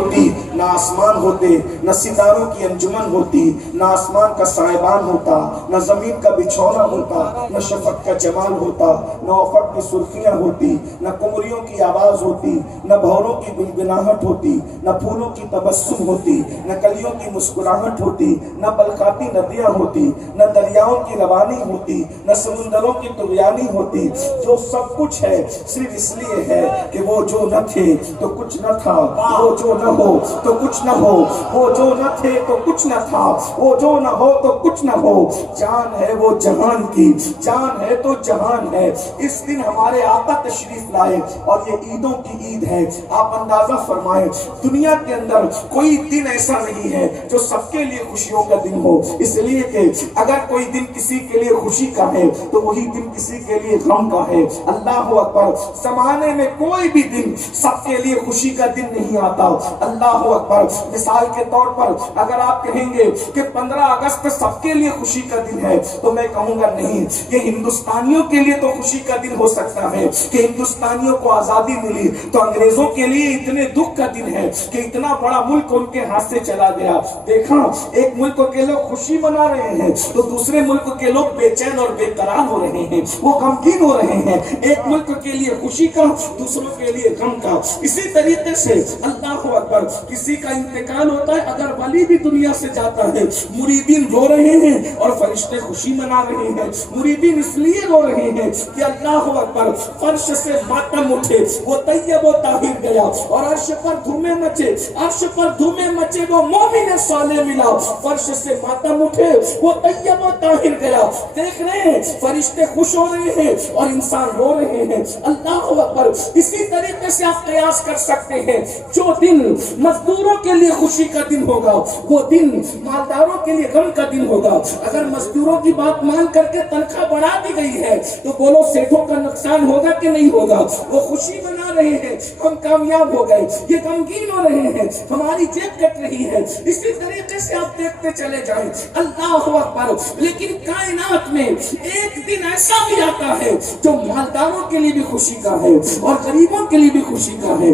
ہوتی نہ آسمان ہوتے، نہ ستاروں کی انجمن ہوتی، نہ آسمان کا سائبان ہوتا، نہ زمین کا بچھونا ہوتا، نہ شفق کا جمال ہوتا، نہ افق کی سرخیاں ہوتی، نہ قمریوں کی آواز ہوتی، نہ بھوروں کی گنگناہٹ ہوتی، نہ پھولوں کی تبسم ہوتی، نہ کلیوں کی مسکراہٹ ہوتی، نہ بلخاتی ندیاں ہوتی، نہ دریاؤں کی روانی ہوتی، نہ سمندروں کی طغیانی ہوتی۔ جو سب کچھ ہے صرف اس لیے ہے کہ وہ جو نہ تھے تو کچھ نہ تھا، وہ جو نہ ہو تو کچھ نہ ہو، وہ جو نہ تھے تو کچھ نہ تھا، وہ جو نہ ہو تو کچھ نہ ہو۔ جان ہے وہ جہان کی، جان ہے تو جہان ہے۔ اس دن ہمارے آقا تشریف لائے اور یہ عیدوں کی عید ہے۔ آپ اندازہ فرمائیں دنیا کے اندر کوئی دن ایسا نہیں ہے جو سب کے لیے خوشیوں کا دن ہو، اس لیے کہ اگر کوئی دن کسی کے لیے خوشی کا ہے تو وہی دن کسی کے لیے غم کا ہے۔ اللہ اکبر، زمانے میں کوئی بھی دن سب کے لیے خوشی کا دن نہیں آتا۔ اللہ اکبر، مثال کے طور پر اگر آپ کہیں گے کہ 15 اگست سب کے لیے خوشی کا دن ہے تو میں کہوں گا نہیں، یہ ہندوستانیوں کے لیے تو خوشی کا دن ہو سکتا ہے کہ ہندوستانیوں کو آزادی ملی، تو انگریزوں کے لیے اتنے دکھ کا دن ہے کہ اتنا بڑا ملک ان کے ہاتھ سے چلا گیا۔ دیکھا ایک ملک کے لوگ خوشی منا رہے ہیں تو دوسرے ملک کے لوگ بے چین اور بے قرار ہو رہے ہیں، وہ غمگین ہو رہے ہیں۔ ایک ملک کے لیے خوشی کا، دوسروں کے لیے غم کا۔ اسی طریقے سے اللہ اکبر، کسی کا انتقال ہوتا ہے، اگر ولی بھی دنیا سے جاتا ہے، مریدین رو رہے ہیں اور فرشتے خوشی منا رہے ہیں۔ مریدین اس لیے رو رہے ہیں کہ اللہ اکبر، فرش سے ماتم اٹھے، وہ طیب و طاہر گیا، اور عرش پر دھومے مچے، عرش پر دھومے مچے، وہ مومن صالح ملا۔ فرش سے ماتم اٹھے، وہ طیب و طاہر گیا۔ دیکھ رہے ہیں فرشتے خوش ہو رہے ہیں اور انسان رو رہے ہیں۔ اللہ اکبر، اسی طریقے سے آپ قیاس کر سکتے ہیں، جو دن مزدوروں کے لیے خوشی کا دن ہوگا وہ دن مالداروں کے لیے غم کا دن ہوگا۔ اگر مزدوروں کی بات مان کر کے تنخواہ بڑھا دی گئی ہے تو بولو سیٹھوں کا نقصان ہوگا کہ نہیں ہوگا؟ وہ خوشی منا رہے ہیں، ہم کامیاب ہو گئے، یہ غمگین ہو رہے ہیں، ہماری جیب کٹ رہی ہے۔ اسی طریقے سے آپ دیکھتے چلے جائیں، اللہ اکبر۔ لیکن کائنات میں ایک دن ایسا بھی آتا ہے جو مالداروں کے لیے بھی خوشی کا ہے اور غریبوں کے لیے بھی خوشی کا ہے۔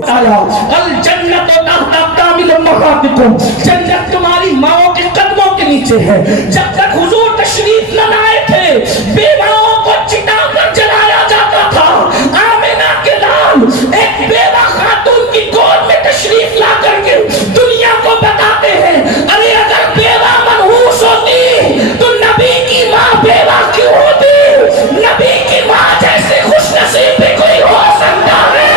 الجنت تحت اقدام امہاتکم، جنت تمہاری ماؤں کے قدموں کے نیچے ہے۔ جب تک حضور تشریف نہ لائے تھے بیواؤں کو چتا کر جلایا جاتا تھا۔ آمنہ کے لال ایک بیوہ خاتون کی گود میں تشریف لا کر کے دنیا کو بتاتے ہیں، ارے اگر بیوہ منحوس ہوتی تو نبی کی ماں بیوہ کیوں ہوتی؟ نبی کی ماں جیسے خوش نصیب بھی کوئی ہو سکتا ہے۔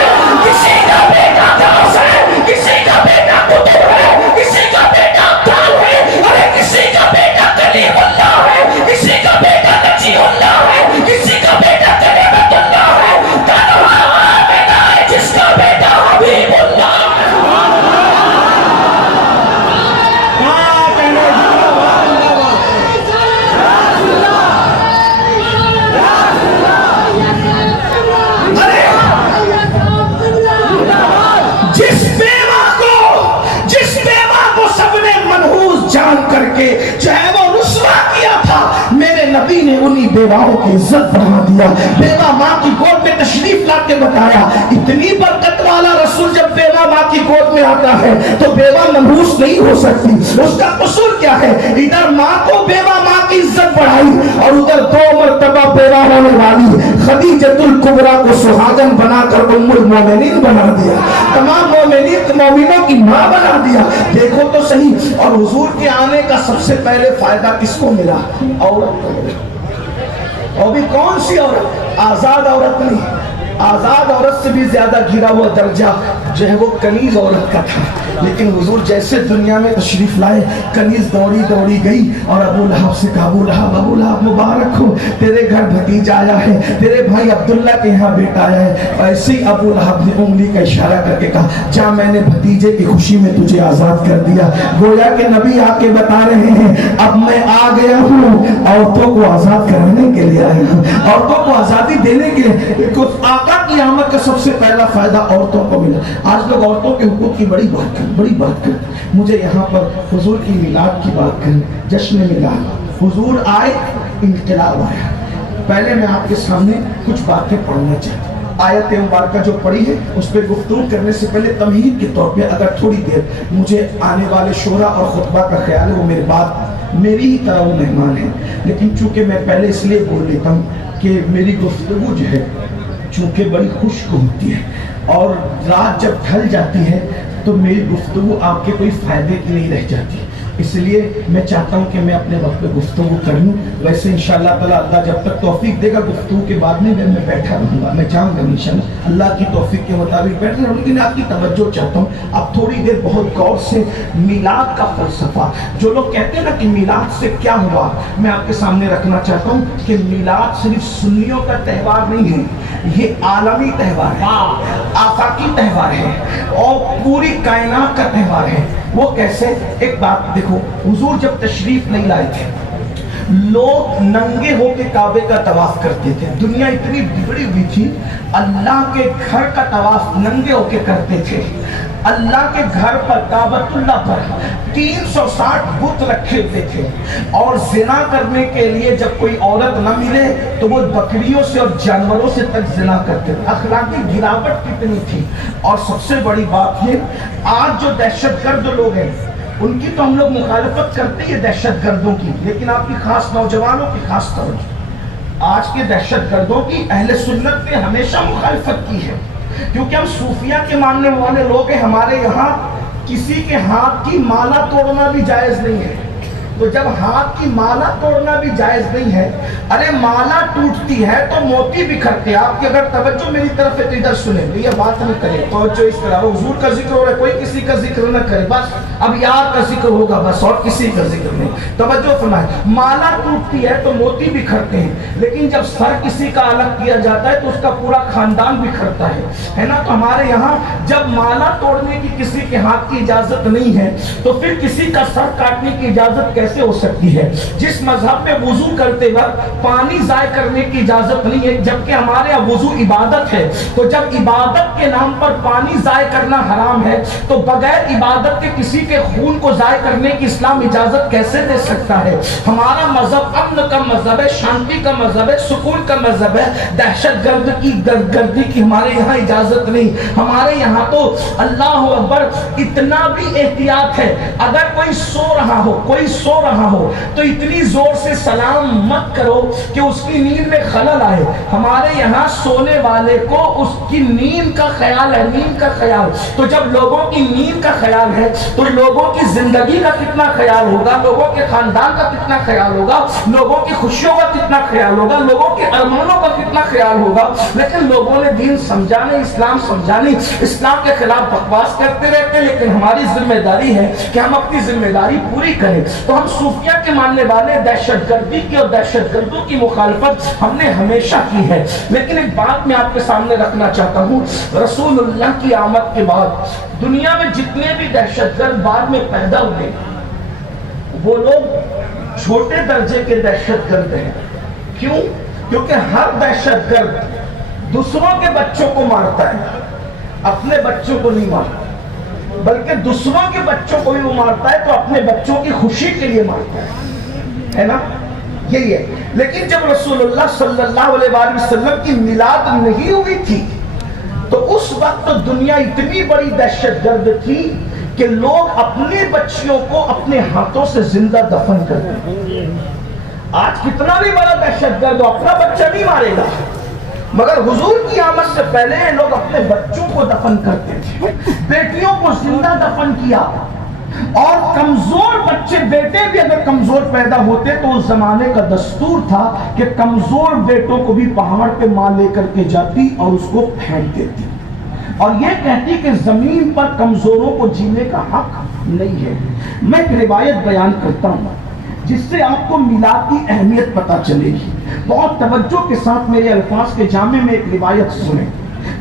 کسی کا بیٹا داؤس ہے، کسی کا بیٹا قطب ہے، کسی کا بیٹا عبدال ہے، ارے کسی کا بیٹا کلیم اللہ ہے، کسی کا بیٹا نجی اللہ ہے، کسی کا بیٹا کلمت اللہ ہے، تنہا آمنہ ہے جس کا بیٹا حبیب اللہ ہے۔ جان کر کے چاہے وہ رسوا کیا تھا، میرے نبی نے انہی بیواؤں کی عزت بڑھا دیا۔ بیوہ ماں کی گود میں تشریف لا کے بتایا، اتنی برکت والا رسول جب بیوہ ماں کی گود میں آتا ہے تو بیوہ منحوس نہیں ہو سکتی۔ اس کا قصور کیا ہے؟ ادھر ماں کو بیوہ ماں کی عزت بڑھائی اور ادھر 2 مرتبہ بیوہ ہونے والی خدیجۃ الکبریٰ کو سہاگن بنا کر ام المومنین بنا دیا، تمام مومنوں کی ماں بنا دیا۔ دیکھو تو صحیح، اور حضور کے آنے کا سب سے پہلے فائدہ کس کو ملا؟ عورت کو ملا۔ اور بھی کون سی عورت؟ آزاد عورت نہیں، آزاد عورت سے بھی زیادہ گرا ہوا درجہ جو ہے وہ کنیز عورت کا تھا۔ لیکن حضور جیسے دنیا میں تشریف لائے، کنیز دوڑی دوڑی گئی اور ابو لہب سے کہا، ابو لہب مبارک ہو، تیرے گھر بھتیجا آیا ہے، تیرے بھائی عبداللہ کے یہاں بیٹا آیا ہے۔ ایسے ہی ابو لہب نے انگلی کا اشارہ کر کے کہا، جا میں نے بھتیجے کی خوشی میں تجھے آزاد کر دیا۔ گویا کہ نبی آ کے بتا رہے ہیں، اب میں آ گیا ہوں، عورتوں کو آزاد کرانے کے لیے آیا ہوں، عورتوں کو آزادی دینے کے لیے۔ آقا کی آمد کا سب سے پہلا فائدہ عورتوں کو ملا۔ آج لوگ عورتوں کے حقوق کی بڑی بات کریں۔ مجھے یہاں پر حضور کی میلاد کی بات کریں، جشن میلاد۔ حضور آئے، انقلاب آیا۔ پہلے میں آپ کے سامنے کچھ باتیں پڑھنا چاہتا ہوں۔ آیت مبارکہ جو پڑھی ہے اس پہ گفتگو کرنے سے پہلے تمہید کے طور پہ اگر تھوڑی دیر مجھے آنے والے شورا اور خطبہ کا خیال ہے، وہ میرے بات میری ہی طرح وہ مہمان ہیں، لیکن چونکہ میں پہلے اس لیے بول لیتا ہوں کہ میری گفتگو جو ہے چونکہ بڑی خشک ہوتی ہے اور رات جب ڈھل جاتی ہے تو میری گفتگو آپ کے کوئی فائدے کی نہیں رہ جاتی، اس لیے میں چاہتا ہوں کہ میں اپنے وقت پہ گفتگو کر لوں۔ ویسے انشاءاللہ تعالیٰ اللہ جب تک توفیق دے گا گفتگو کے بعد میں بیٹھا رہوں گا، میں چاہوں گا انشاءاللہ اللہ کی توفیق کے مطابق بیٹھا رہوں، لیکن آپ کی توجہ چاہتا ہوں اب تھوڑی دیر بہت غور سے میلاد کا فلسفہ، جو لوگ کہتے ہیں نا کہ میلاد سے کیا ہوا، میں آپ کے سامنے رکھنا چاہتا ہوں کہ میلاد صرف سنیوں کا تہوار نہیں ہے، یہ عالمی تہوار ہے، آفاقی تہوار ہے اور پوری کائنات کا تہوار ہے۔ وہ کیسے؟ ایک بات دیکھو، حضور جب تشریف نہیں لائے تھے لوگ ننگے ہو کے کعبے کا طواف کرتے تھے، دنیا اتنی بگڑی ہوئی تھی، اللہ کے گھر کا طواف ننگے ہو کے کرتے تھے، اللہ کے گھر پر کعبۃ اللہ پر 360 بت رکھے ہوئے تھے، اور زنا کرنے کے لیے جب کوئی عورت نہ ملے تو وہ بکریوں سے اور جانوروں سے تک زنا کرتے تھے۔ اخلاقی گراوٹ کتنی تھی، اور سب سے بڑی بات یہ آج جو دہشت گرد لوگ ہیں ان کی تو ہم لوگ مخالفت کرتے ہیں دہشت گردوں کی، لیکن آپ کی خاص نوجوانوں کی خاص توجہ، آج کے دہشت گردوں کی اہل سنت نے ہمیشہ مخالفت کی ہے، کیونکہ ہم صوفیہ کے ماننے والے لوگ ہیں، ہمارے یہاں کسی کے ہاتھ کی مالا توڑنا بھی جائز نہیں ہے، تو جب ہاتھ کی مالا توڑنا بھی جائز نہیں ہے، ارے مالا ٹوٹتی ہے تو موتی بکھرتے، آپ کی اگر توجہ میری طرف ہے تو ادھر سنیں، یہ بات نہیں کرے، توجہ اس طرح حضور کا ذکر ہو رہا ہے، کوئی کسی کا ذکر نہ کرے، بس اب یار کا ذکر ہوگا بس، اور کسی کا ذکر نہیں، توجہ فرمائیں، مالا ٹوٹتی ہے تو موتی بکھرتے ہیں، لیکن جب سر کسی کا الگ کیا جاتا ہے تو اس کا پورا خاندان بکھرتا ہے نا، تو ہمارے یہاں جب مالا توڑنے کی کسی کے ہاتھ کی اجازت نہیں ہے تو پھر کسی کا سر کاٹنے کی اجازت کیسے ہو سکتی ہے؟ جس مذہب میں وضو کرتے وقت پانی ضائع کرنے کی اجازت نہیں ہے، جبکہ ہمارے یہاں وضو عبادت ہے، تو جب عبادت کے نام پر پانی ضائع کرنا حرام ہے تو بغیر عبادت کے کسی کے خون کو ضائع کرنے کی اسلام اجازت کیسے دے سکتا ہے؟ ہمارا مذہب امن کا مذہب ہے، شانتی کا مذہب ہے، سکون کا مذہب ہے، دہشت گرد کی گردی کی ہمارے یہاں اجازت نہیں، ہمارے یہاں تو اللہ اکبر اتنا بھی احتیاط ہے، اگر کوئی سو رہا ہو تو اتنی زور سے سلام مت کرو کہ اس کی نیند میں خلل آئے، ہمارے یہاں سونے والے کو اس کی نیند کا خیال ہے، نیند کا خیال، تو جب لوگوں کی نیند کا خیال ہے تو لوگوں کی زندگی کا کتنا خیال ہوگا، لوگوں کے خاندان کا کتنا خیال ہوگا، لوگوں کی خوشیوں کا کتنا خیال ہوگا، لوگوں کے ارمانوں کا کتنا خیال ہوگا، لیکن لوگوں نے دین سمجھا نہیں، اسلام سمجھا نہیں، اسلام کے خلاف بکواس کرتے رہتے، لیکن ہماری ذمہ داری ہے کہ ہم اپنی ذمہ داری پوری کریں۔ تو ہم صوفیہ کے ماننے والے دہشت گردی کی اور دہشت گردوں کی مخالفت ہم نے ہمیشہ کی ہے، لیکن ایک بات میں آپ کے سامنے رکھنا چاہتا ہوں، رسول اللہ کی آمد کے بعد دنیا میں جتنے بھی دہشت گرد بعد میں پیدا ہوئے وہ لوگ چھوٹے درجے کے دہشت گرد ہیں۔ کیوں؟ کیونکہ ہر دہشت گرد دوسروں کے بچوں کو مارتا ہے، اپنے بچوں کو نہیں مارتا، بلکہ دوسروں کے بچوں کو بھی وہ مارتا ہے تو اپنے بچوں کی خوشی کے لیے مارتا ہے نا، یہی ہے۔ لیکن جب رسول اللہ صلی اللہ علیہ وآلہ وسلم کی میلاد نہیں ہوئی تھی تو اس وقت تو دنیا اتنی بڑی دہشت گرد تھی کہ لوگ اپنے بچیوں کو اپنے ہاتھوں سے زندہ دفن کرتے ہیں۔ آج کتنا بھی بڑا دہشت گرد ہو اپنا بچہ نہیں مارے گا، مگر حضور کی آمد سے پہلے لوگ اپنے بچوں کو دفن کرتے تھے، بیٹیوں کو زندہ دفن کیا، اور کمزور بچے، بیٹے بھی اگر کمزور پیدا ہوتے تو اس زمانے کا دستور تھا کہ کمزور بیٹوں کو بھی پہاڑ پہ ماں لے کر کے جاتی اور اس کو پھینک دیتی، اور یہ کہتی کہ زمین پر کمزوروں کو جینے کا حق نہیں ہے۔ میں ایک روایت بیان کرتا ہوں جس سے آپ کو میلاد کی اہمیت پتہ چلے گی، بہت توجہ کے ساتھ میرے الفاظ کے جامع میں ایک روایت سنیں۔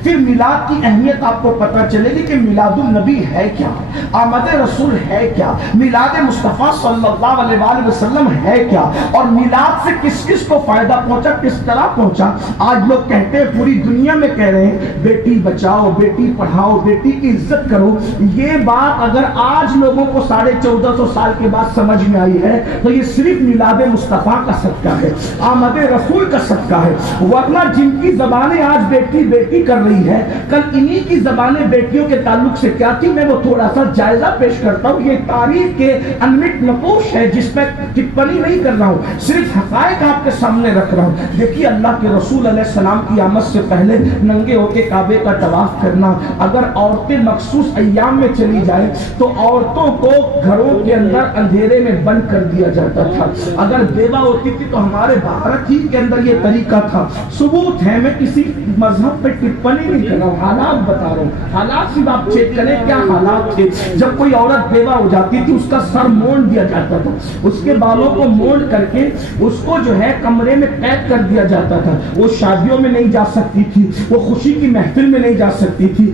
پھر میلاد کی اہمیت آپ کو پتہ چلے گی کہ میلاد النبی ہے کیا، آمد رسول ہے کیا، میلاد مصطفیٰ صلی اللہ علیہ وآلہ وسلم ہے کیا، اور میلاد سے کس کس کو فائدہ پہنچا، کس طرح پہنچا۔ آج لوگ کہتے ہیں، پوری دنیا میں کہہ رہے ہیں بیٹی بچاؤ، بیٹی پڑھاؤ، بیٹی کی عزت کرو۔ یہ بات اگر آج لوگوں کو 1450 سال کے بعد سمجھ میں آئی ہے تو یہ صرف میلاد مصطفیٰ کا صدقہ ہے، آمد رسول کا صدقہ ہے۔ ورنہ جن کی زبانیں آج بیٹی بیٹی کر رہی ہے، کل انہی کی زبانیں بیٹیوں کے تعلق سے کیا تھی، میں وہ تھوڑا سا جائزہ پیش کرتا ہوں۔ یہ تاریخ کے انمٹ نقوش ہے جس میں ٹپنی نہیں کر رہا ہوں، صرف حقائق آپ کے سامنے رکھ رہا ہوں۔ دیکھیے اللہ کے رسول علیہ السلام کی آمد سے پہلے ننگے ہو کے کعبے کا طواف کرنا، اگر عورتیں مخصوص ایام میں چلی جائیں تو عورتوں کو گھروں کے اندر اندھیرے میں بند کر دیا جاتا تھا۔ اگر بیوہ ہوتی تھی تو ہمارے بھارت ہی کے اندر یہ طریقہ تھا، ثبوت ہے، میں کسی مذہب پہ ٹپنی نہیں کر رہا ہوں، حالات بتا رہا ہوں۔ حالات سے آپ چیک کریں کیا حالات تھے۔ جب کوئی عورت بیوہ ہو جاتی تھی اس کا سر مونڈ دیا جاتا تھا، اس کے بالوں کو مونڈ کر کے اس کو جو ہے کمرے میں قید کر دیا جاتا تھا۔ وہ شادیوں میں نہیں جا سکتی تھی، وہ خوشی کی محفل میں نہیں جا سکتی تھی۔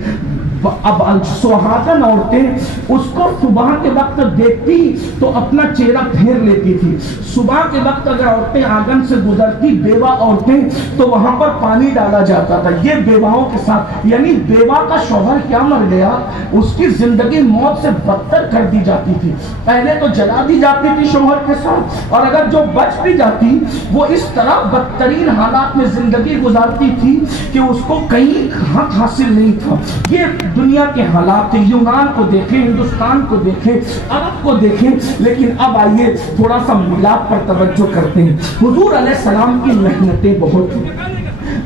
اب سہاگن عورتیں اس کو صبح کے وقت دیکھتی تو اپنا چہرہ پھیر لیتی تھی۔ صبح کے وقت اگر عورتیں آنگن سے گزرتی بیوہ عورتیں تو وہاں پر پانی ڈالا جاتا تھا۔ یہ بیواؤں کے ساتھ، یعنی بیوہ کا شوہر کیا مر گیا اس کی زندگی موت سے بدتر کر دی جاتی تھی۔ پہلے تو جلا دی جاتی تھی شوہر کے ساتھ، اور اگر جو بچ بھی جاتی وہ اس طرح بدترین حالات میں زندگی گزارتی تھی کہ اس کو کہیں حق حاصل نہیں تھا۔ یہ دنیا کے حالات تھے۔ یونان کو دیکھیں، ہندوستان کو دیکھیں، عرب کو دیکھیں۔ لیکن اب آئیے تھوڑا سا میلاد پر توجہ کرتے ہیں۔ حضور علیہ السلام کی محنتیں بہت ہیں،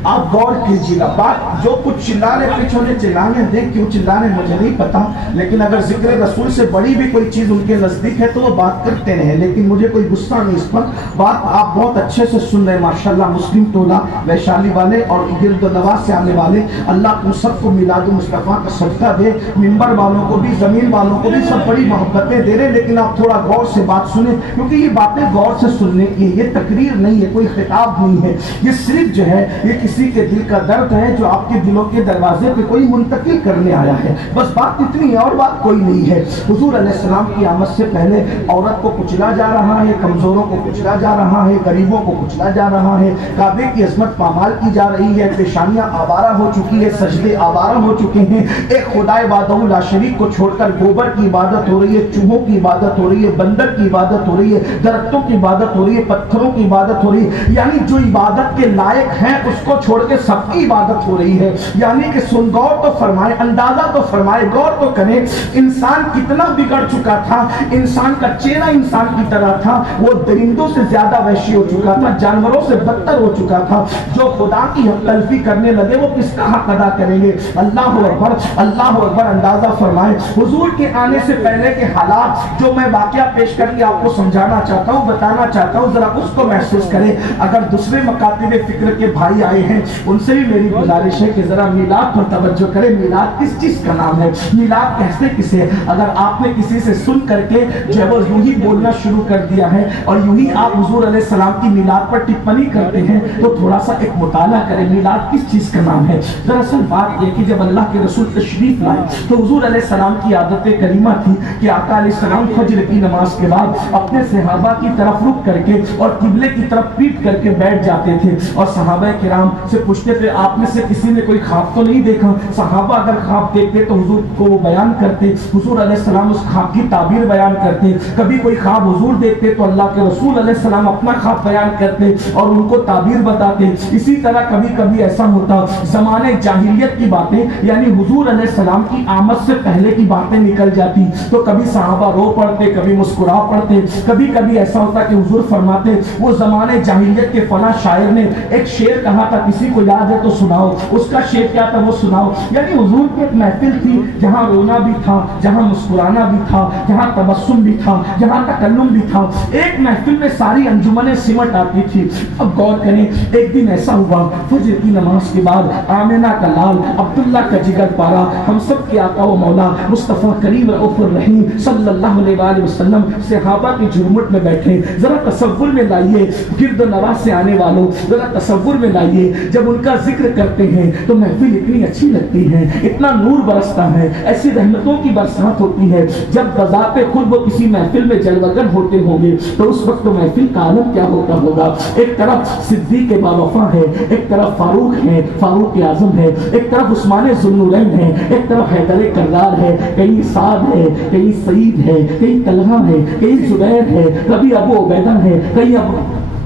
آپ غور کیجیے۔ بات جو کچھ چلانے پیچھے چلانے دیں، کیوں چلانے مجھے نہیں پتا، لیکن اگر ذکر رسول سے بڑی بھی کوئی چیز ان کے نزدیک ہے تو وہ بات کرتے رہے، لیکن مجھے کوئی غصہ نہیں اس پر۔ بات آپ بہت اچھے سے سن رہے ہیں ماشاءاللہ، مسلم ٹولہ ویشالی والے اور گرد و نواح سے آنے والے، اللہ تم سب کو میلاد مصطفیٰ کا صدقہ دے۔ منبر والوں کو بھی، زمین والوں کو بھی سب بڑی محبتیں دے رہے، لیکن آپ تھوڑا غور سے بات سنیں، کیونکہ یہ باتیں غور سے سننے کی ہے۔ یہ تقریر نہیں ہے، کوئی خطاب نہیں ہے، یہ صرف جو ہے یہ کسی کے دل کا درد ہے جو آپ کے دلوں کے دروازے پہ کوئی منتقل کرنے آیا ہے، بس بات اتنی ہے اور بات کوئی نہیں ہے۔ حضور علیہ السلام کی آمد سے پہلے عورت کو کچلا جا رہا ہے، کمزوروں کو کچلا جا رہا ہے، غریبوں کو کچلا جا رہا ہے، کعبے کی عظمت پامال کی جا رہی ہے، پیشانیاں آوارہ ہو چکی ہے، سجدے آوارہ ہو چکے ہیں۔ ایک خدائے وحدہ لا شریک کو چھوڑ کر گوبر کی عبادت ہو رہی ہے، چوہوں کی عبادت ہو رہی ہے، بندر کی عبادت ہو رہی ہے، درختوں کی عبادت ہو رہی ہے، پتھروں کی عبادت ہو رہی ہے، یعنی جو عبادت کے لائق ہیں اس کو چھوڑ کے سب کی عبادت ہو رہی ہے۔ یعنی کہ سن، غور تو فرمائے، اندازہ تو فرمائے، غور تو کریں، انسان کتنا بگڑ چکا تھا۔ انسان کا چہرہ انسان کی طرح تھا، وہ درندوں سے زیادہ وحشی ہو چکا تھا، جانوروں سے بدتر ہو چکا تھا۔ جو خدا کی حق تلفی کرنے لگے وہ کس کا حق ادا کریں گے؟ اللہ اکبر، اللہ اکبر۔ اندازہ فرمائے حضور کے آنے سے پہلے کے حالات، جو میں واقعہ پیش کر کے آپ کو سمجھانا چاہتا ہوں، بتانا چاہتا ہوں، ذرا اس کو محسوس کریں۔ اگر دوسرے مکاتب فکر کے بھائی آئے ہیں ان سے بھی میری گزارش ہے کہ ذرا میلاد پر توجہ کریں۔ میلاد کس چیز کا نام ہے؟ میلاد کہتے کسے؟ اگر آپ نے کسی سے سن کر کے جو ہے وہ یوں ہی بولنا شروع کر دیا ہے اور یوں ہی آپ حضور علیہ السلام کی میلاد پر ٹپنی کرتے ہیں تو تھوڑا سا ایک مطالعہ کریں، میلاد کس چیز کا نام ہے؟ دراصل بات یہ کہ جب اللہ کے رسول تشریف لائے تو حضور علیہ السلام کی عادت کریمہ تھی کہ آقا علیہ السلام فجر کی نماز کے بعد اپنے صحابہ کی طرف رخ کر کے اور قبلے کی طرف پیٹ کر کے بیٹھ جاتے تھے اور صحابہ کرام سے پوچھتے تھے آپ میں سے کسی نے کوئی خواب تو نہیں دیکھا؟ صحابہ اگر خواب دیکھتے تو حضور کو وہ بیان کرتے، حضور علیہ السلام اس خواب کی تعبیر بیان کرتے۔ کبھی کوئی خواب حضور دیکھتے تو اللہ کے رسول علیہ السلام اپنا خواب بیان کرتے اور ان کو تعبیر بتاتے۔ اسی طرح کبھی کبھی ایسا ہوتا زمانے جاہلیت کی باتیں، یعنی حضور علیہ السلام کی آمد سے پہلے کی باتیں نکل جاتی تو کبھی صحابہ رو پڑتے، کبھی مسکرا پڑتے۔ کبھی کبھی ایسا ہوتا کہ حضور فرماتے وہ زمانے جاہلیت کے فلاں شاعر نے ایک شعر کہا تھا، کسی کو یاد ہے تو سناؤ، اس کا شعر کیا تھا وہ سناؤ۔ یعنی حضور کی ایک محفل تھی جہاں رونا بھی تھا، جہاں مسکرانا بھی تھا، جہاں تبسم بھی تھا، جہاں تکلم بھی تھا۔ ایک محفل میں ساری انجمنیں سمٹ آتی تھی۔ اب غور کریں، ایک دن ایسا ہوا فجر کی نماز کے بعد آمنہ کا لال، عبداللہ کا جگر پارا، ہم سب کے آقا و مولا مصطفیٰ کریم رؤوف الرحیم صلی اللہ علیہ وآلہ وسلم صحابہ کی جھرمٹ میں بیٹھے۔ ذرا تصور میں لائیے، گرد و نواح سے آنے والوں ذرا تصور میں لائیے جب ان کا ذکر کرتے ہیں تو محفل اتنی اچھی لگتی ہے, اتنا نور برستا ہے, ایسی رحمتوں کی برسات ہوتی ہے. جب بذات خود وہ کسی محفل میں جلوگر ہوتے ہوں گے تو اس وقت تو محفل کا عالم کیا ہوتا ہوگا. ایک طرف صدیق باوفا ہے, ایک طرف فاروق ہے, فاروق اعظم ہے, ایک طرف عثمان ذوالنورین ہے, ایک طرف حیدر کرار ہے, کہیں سعد ہے, کہیں سعید ہے, کہیں طلحہ ہے, کہیں زبیر ہے, کبھی ابو عبیدہ ہے, کہیں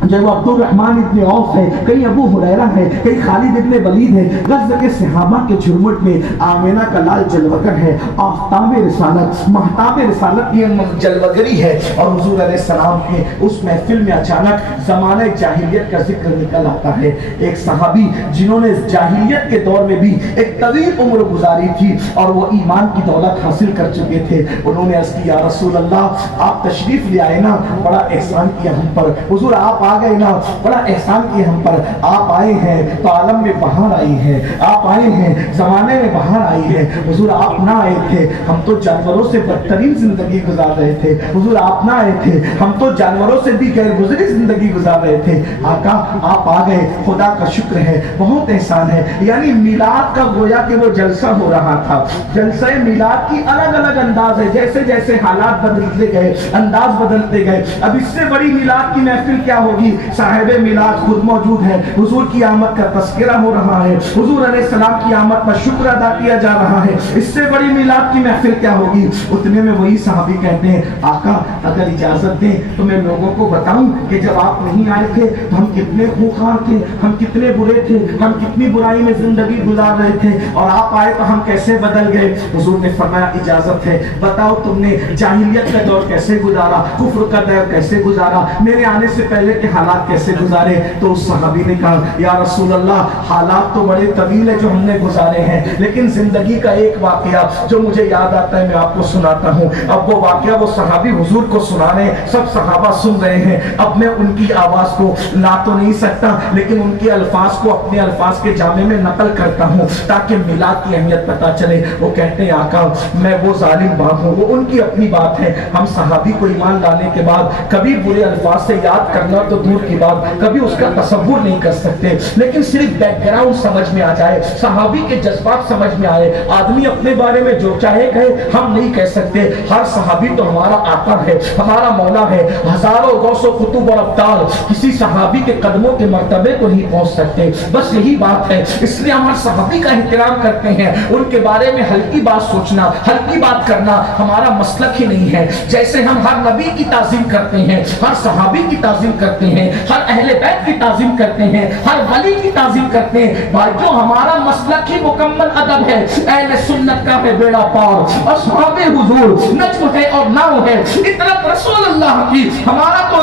جو عبد الرحمن ابن عوف ہے, کہیں ابو ہریرہ ہے, کہیں خالد ابن ولید ہے. غزہ کے صحابہ کے جھرمٹ میں آمینہ کا لال جلوگر ہے, آفتاب رسالت, مہتاب رسالت کی جلوگری ہے. اور حضور علیہ السلام کے اس محفل میں اچانک زمانہ جاہلیت کا ذکر نکل آتا ہے. ایک صحابی جنہوں نے جاہلیت کے دور میں بھی ایک طویل عمر گزاری تھی اور وہ ایمان کی دولت حاصل کر چکے تھے, انہوں نے عرض کی یا رسول اللہ آپ تشریف لے آئے نا, بڑا احسان کیا ہم پر. حضور آپ آ گئے نا, بڑا احسان کیا ہم پر. آپ آئے ہیں تو عالم میں بہار آئی ہے, آپ آئے ہیں زمانے میں بہار آئی ہے. حضور آپ نہ آئے تھے ہم تو جانوروں سے بدترین زندگی گزار رہے تھے. حضور آپ نہ آئے تھے ہم تو جانوروں سے بھی غیر گزری زندگی گزار رہے تھے. آقا آپ آ گئے, خدا کا شکر ہے, بہت احسان ہے. یعنی میلاد کا گویا کہ وہ جلسہ ہو رہا تھا. جلسہ میلاد کی الگ الگ انداز ہے, جیسے جیسے حالات بدلتے گئے, انداز بدلتے گئے. اب اس سے بڑی میلاد کی محفل کیا ہوگی. صاحب میلاد خود موجود ہے, حضور کی آمد کا تذکرہ ہو رہا ہے, حضور علیہ السلام کی آمد پر شکر ادا کیا جا رہا ہے. اس سے بڑی میلاد کی محفل کیا ہوگی. اتنے میں وہی صحابی کہتے ہیں آقا اگر اجازت دیں تو میں لوگوں کو بتاؤں کہ جب آپ نہیں آئے تھے تو ہم کتنے خوخار تھے, ہم کتنے برے تھے, ہم کتنی برائی میں زندگی گزار رہے تھے, اور آپ آئے تو ہم کیسے بدل گئے. حضور نے فرمایا اجازت ہے, بتاؤ تم نے جاہلیت کا دور کیسے گزارا, کفر کا دور کیسے گزارا, میرے آنے سے پہلے کے حالات کیسے گزارے. تو اس صحابی نے کہا یا رسول اللہ حالات تو بڑے طویل ہے جو ہم نے گزارے ہیں, لیکن زندگی کا ایک واقعہ جو مجھے یاد آتا ہے میں آپ کو سناتا ہوں. اب وہ واقعہ وہ صحابی حضور کو سنا رہے ہیں, سب صحابہ سن رہے ہیں. اب میں ان کی آواز کو لا تو نہیں سکتا, لیکن ان کے الفاظ کو اپنے الفاظ کے جامع میں نقل کرتا ہوں تاکہ میلاد کی اہمیت پتہ چلے. وہ کہتے ہیں آقا میں وہ ظالم باپ ہوں, وہ ان کی اپنی بات ہے. ہم صحابی کو ایمان لانے کے بعد کبھی برے الفاظ سے یاد کرنا تو دور کی بات, کبھی اس کا تصور نہیں کر سکتے, لیکن صرف بیک گراؤنڈ سمجھ میں آ جائے, صحابی کے جذبات سمجھ میں آئے. آدمی اپنے بارے میں جو چاہے کہے, ہم نہیں کہہ سکتے. ہر صحابی تو ہمارا آقا ہے, ہمارا مولا ہے. ہزاروں غوث و کتب اور ابطال کسی صحابی کے قدموں کے مرتبے کو نہیں پہنچ سکتے. بس یہی بات ہے, اس لیے ہم ہر صحابی کا احترام کرتے ہیں. ان کے بارے میں ہلکی بات سوچنا, ہلکی بات کرنا ہمارا مسلک ہی نہیں ہے. جیسے ہم ہر نبی کی تعظیم کرتے ہیں, ہر صحابی کی تعظیم کرتے ہیں, ہر اہل بیت کی تعظیم کرتے ہیں, ہر ولی کی تعظیم کرتے ہیں. بھائیو ہمارا مسلک ہی مکمل ادب ہے. اہل سنت کا ہے بیڑا پار, اصحاب حضور نجم ہے اور ناؤ ہے, اطرت رسول اللہ کی. ہمارا تو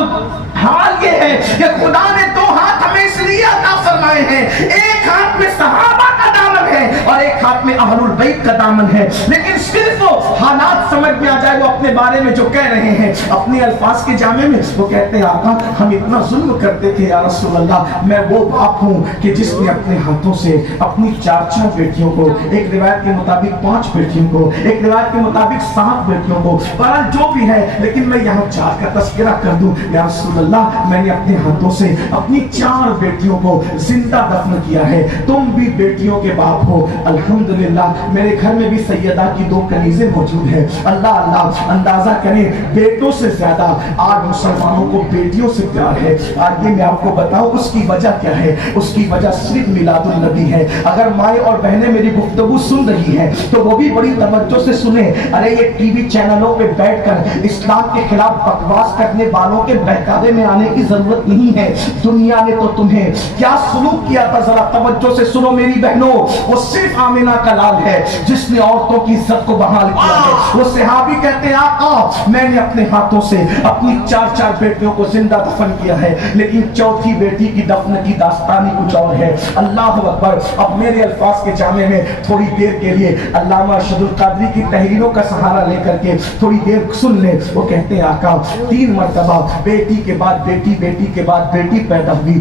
حال یہ ہے کہ خدا نے دو ہاتھ ہمیں اس لیے عطا فرمائے ہیں, ایک ہاتھ میں صحابہ کا دامن ہے اور ایک ہاتھ میں اہل البیت کا دامن ہے. لیکن صرف وہ حالات سمجھ میں آ جائے, وہ اپنے بارے میں جو کہہ رہے ہیں اپنے الفاظ کے جامع میں, وہ کہتے ہیں آقا ہم اتنا ظلم کرتے تھے یا رسول اللہ. میں وہ باپ ہوں کہ جس نے اپنے ہاتھوں سے اپنی 4 بیٹیوں کو, ایک روایت کے مطابق 5 بیٹیوں کو, ایک روایت کے مطابق 7 بیٹیوں کو, بہرحال جو بھی ہے, لیکن میں یہاں 4 کا تذکرہ کر دوں. یا رسول اللہ میں نے اپنے ہاتھوں سے اپنی 4 بیٹیوں کو زندہ دفن کیا ہے. تم بھی بیٹیوں کے باپ ہو. الحمدللہ میرے گھر میں بھی سیدہ کی 2 کنیزیں موجود ہیں. اللہ اللہ, اندازہ کریں بیٹوں سے زیادہ آج مسلمانوں کو بیٹیوں سے پیار ہے. آج یہ میں آپ کو بتاؤں اس کی وجہ کیا ہے. اس کی وجہ صرف میلاد النبی ہے. اگر مائیں اور بہنیں میری گفتگو سن رہی ہیں تو وہ بھی بڑی توجہ سے سنیں. ارے یہ ٹی وی چینلوں پہ بیٹھ کر اسلام کے خلاف بکواس کرنے والوں کے بہکاوے میں آنے کی ضرورت نہیں ہے. دنیا نے تو تمہیں کیا سلوک کیا تھا, ذرا توجہ سے سنو میری بہنوں. وہ صرف آمینہ کا لال ہے جس نے عورتوں کی عزت کو بحال کیا ہے. وہ صحابی کہتے ہیں آقا میں نے اپنے ہاتھوں سے اپنی 4 بیٹیوں کو زندہ دفن کیا ہے, لیکن 4تھی بیٹی کی دفن کی داستانی کچھ اور ہے. اللہ اکبر. اب میرے الفاظ کے جامع میں تھوڑی دیر کے لیے علامہ ارشد القادری کی تحریروں کا سہارا لے کر کے تھوڑی دیر سن لیں. وہ کہتے ہیں آقا 3 مرتبہ بیٹی کے بعد بیٹی, بیٹی کے بعد بیٹی پیدا ہوئی.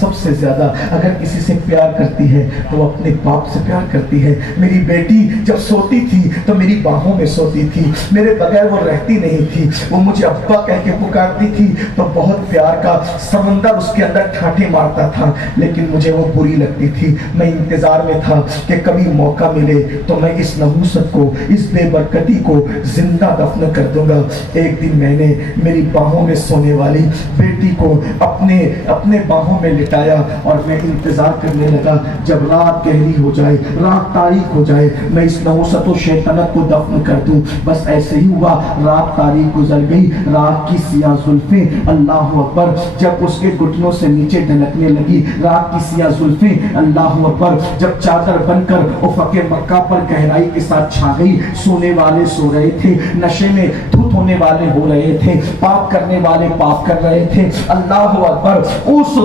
سب سے زیادہ اگر کسی سے پیار کرتی ہے تو وہ اپنے باپ سے پیار کرتی ہے۔ میری بیٹی جب سوتی تھی تو میری باہوں میں سوتی تھی، میرے بغیر وہ رہتی نہیں تھی، وہ مجھے ابا کہہ کے پکارتی تھی تو بہت پیار کا سمندر اس کے اندر ٹھاٹھے مارتا تھا، لیکن مجھے وہ بری لگتی تھی۔ میں انتظار میں تھا کہ کبھی موقع ملے تو میں اس نحوست کو، اس بے برکتی کو زندہ دفن کر دوں گا۔ ایک دن میں نے میری باہوں میں سونے والی بیٹی کو اپنے باہوں میں لٹایا اور میں انتظار کرنے لگا جب رات گہری ہو جائے، رات تاریک ہو جائے، میں اس نحوست و شیطنت کو دفن کر دوں۔ بس ایسے ہی ہوا، رات تاریک گزر گئی، رات کی سیاہ زلفیں اللہ اکبر جب اس کے گھٹنوں سے نیچے ڈھلکنے لگی، رات کی سیاہ زلفیں اللہ اکبر جب چادر بن کر افق مکہ پر گہرائی کے ساتھ چھا گئی۔ سونے والے سو رہے تھے، نشے میں دھت ہونے والے ہو رہے تھے، پاپ کرنے والے پاپ کر رہے تھے۔ اللہ اکبر اس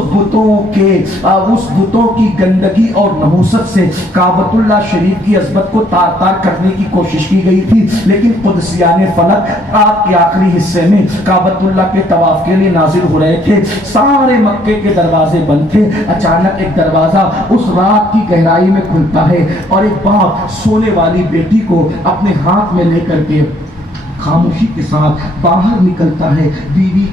بتوں کی گندگی اور نحوست سے کعبۃ اللہ شریف کی عظمت کو تار تار کرنے کی کوشش کی گئی تھی، لیکن قدسیان فلک رات کے آخری حصے میں کعبۃ اللہ کے طواف کے لیے نازل ہو رہے تھے۔ سارے مکے کے دروازے بند تھے، اچانک ایک دروازہ اس رات کی گہرائی میں کھلتا ہے اور ایک باپ سونے والی بیٹی کو اپنے ہاتھ میں لے کر کے خاموشی کے ساتھ باہر نکلتا ہے، بیوی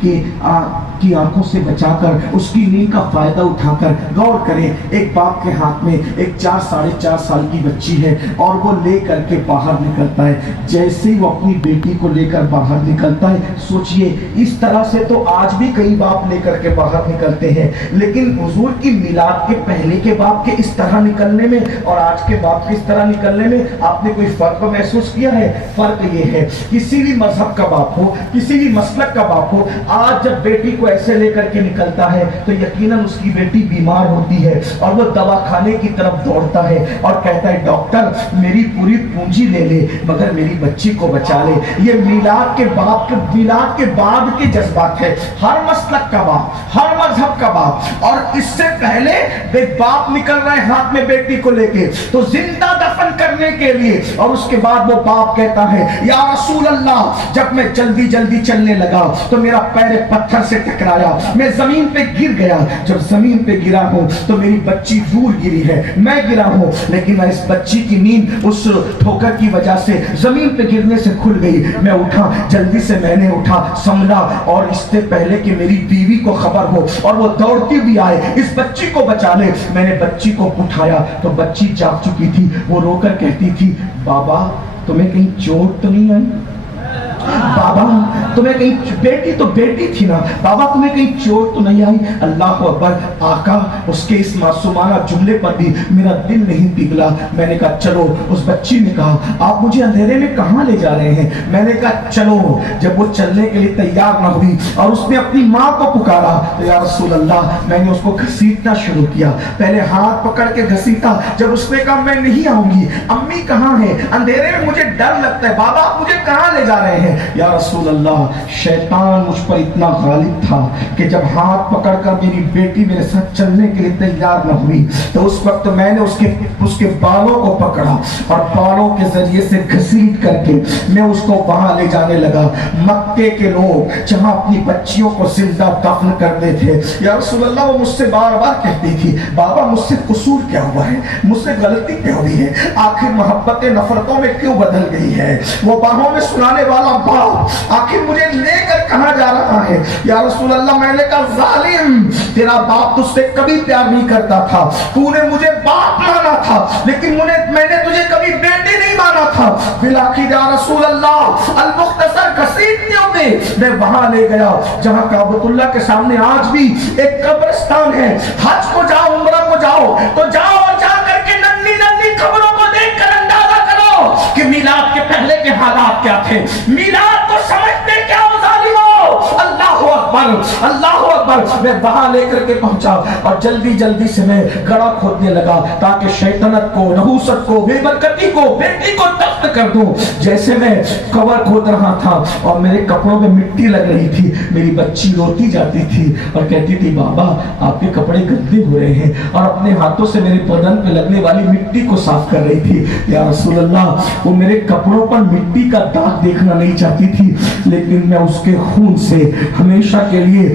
کی آنکھوں سے بچا کر، اس کی نیند کا فائدہ اٹھا کر۔ غور کریں، ایک باپ کے ہاتھ میں ایک 4-4.5 سال کی بچی ہے اور وہ لے کر کے باہر نکلتا ہے۔ جیسے ہی وہ اپنی بیٹی کو لے کر باہر نکلتا ہے، سوچئے اس طرح سے تو آج بھی کئی باپ لے کر کے باہر نکلتے ہیں، لیکن حضور کی میلاد کے پہلے کے باپ کے اس طرح نکلنے میں اور آج کے باپ کے اس طرح نکلنے میں آپ نے کوئی فرق محسوس کیا ہے؟ فرق یہ ہے، کسی بھی مذہب کا باپ ہو، کسی بھی مسلک کا باپ ہو، آج جب بیٹی کو ایسے لے کر کے نکلتا ہے تو یقیناً اس کی بیٹی بیمار ہوتی ہے اور وہ دوا خانے کی طرف دوڑتا ہے اور کہتا ہے ڈاکٹر میری پوری پونجی لے لے مگر میری بچی کو بچا لے۔ یہ میلاد کے بعد کے جذبات ہے، ہر مسلک کا باپ، ہر مذہب کا باپ۔ اور اس سے پہلے ایک باپ نکل رہا ہے ہاتھ میں بیٹی کو لے کے تو زندہ دفن کرنے کے لیے، اور اس کے بعد وہ باپ کہتا ہے یا رسول اللہ جب میں جلدی جلدی چلنے لگا تو میرا پیر پتھر سے ٹکرایا، میں زمین پہ گر گیا، جب زمین پہ گرا ہوں تو میری بچی دور گری ہے، میں گرا ہوں لیکن اس بچی کی نیند اس ٹھوکر کی وجہ سے زمین پہ گرنے سے کھل گئی۔ میں اٹھا، جلدی سے میں نے اٹھا، سنبھلا، اور اس سے پہلے کہ میری بیوی کو خبر ہو اور وہ دوڑتی بھی آئے اس بچی کو بچا لے، میں نے بچی کو اٹھایا تو بچی جاگ چکی تھی۔ وہ رو کر کہتی تھی بابا تمہیں کہیں چوٹ تو نہیں آئی؟ بابا تمہیں کہیں، بیٹی تو بیٹی تھی نا، بابا تمہیں کہیں چوٹ تو نہیں آئی؟ اللہ اکبر، آقا اس کے اس معصومانہ جملے پر بھی میرا دل نہیں پگھلا۔ میں نے کہا چلو، اس بچی نے کہا آپ مجھے اندھیرے میں کہاں لے جا رہے ہیں؟ میں نے کہا چلو۔ جب وہ چلنے کے لیے تیار نہ ہوئی اور اس نے اپنی ماں کو پکارا تو یا رسول اللہ میں نے اس کو گھسیٹنا شروع کیا، پہلے ہاتھ پکڑ کے گھسیٹا، جب اس نے کہا میں نہیں آؤں گی، امی کہاں ہے، اندھیرے میں مجھے ڈر لگتا ہے، بابا آپ مجھے کہاں لے جا رہے ہیں؟ یا رسول اللہ شیطان مجھ پر اتنا غالب تھا کہ جب ہاتھ پکڑ کر میری بیٹی میرے ساتھ چلنے کے لیے تیار نہ ہوئی تو اس وقت میں نے اس کے بالوں کو پکڑا اور بالوں کے ذریعے سے گھسیٹ کر کے میں اس کو وہاں لے جانے لگا۔ مکے کے لوگ جہاں اپنی بچیوں کو زندہ دفن کرتے تھے، یا رسول اللہ وہ مجھ سے بار بار کہتی تھی بابا مجھ سے قصور کیا ہوا ہے، مجھ سے غلطی کیا ہوئی ہے، آخر محبت نفرتوں میں کیوں بدل گئی ہے؟ وہ باہوں میں سنانے والا باپ آخر مجھے لے کر کہاں جا رہا ہے؟ یا رسول اللہ میں نے کہا ظالم تیرا باپ تجھ سے کبھی پیار نہیں کرتا تھا، تو نے مجھے باپ مانا تھا لیکن میں نے تجھے کبھی بیٹی نہیں مانا تھا۔ بلاخر یا رسول اللہ المختصر گھسیٹنیوں میں وہاں لے گیا جہاں کعبۃ اللہ کے سامنے آج بھی ایک قبرستان ہے۔ حج کو جاؤ، عمرہ کو جاؤ تو جاؤ اور جا کر کے ننھی ننھی قبروں کو دیکھ کر اندازہ کرو کہ میلاد کے پہلے کے حالات کیا تھے، میلاد کو سمجھتے کیا ہو ظالموں؟ اللہ اکبر، اللہ اکبر۔ میں وہاں لے کر کے پہنچا اور جلدی جلدی سے میں گڑھا کھودنے لگا تاکہ شیطنت کو، نحوست کو، بے برکتی کو، بیٹی کو دفن کر دوں۔ جیسے میں قبر کھود رہا تھا اور میرے کپڑوں میں مٹی لگ رہی تھی، میری بچی روتی جاتی تھی اور کہتی تھی بابا آپ کے کپڑے گندے ہو رہے ہیں، اور اپنے ہاتھوں سے میرے بدن پہ لگنے والی مٹی کو صاف کر رہی تھی۔ یا رسول اللہ وہ میرے کپڑوں پر مٹی کا داغ دیکھنا نہیں چاہتی تھی، لیکن میں اس کے خون سے ہمیشہ کے لیے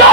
2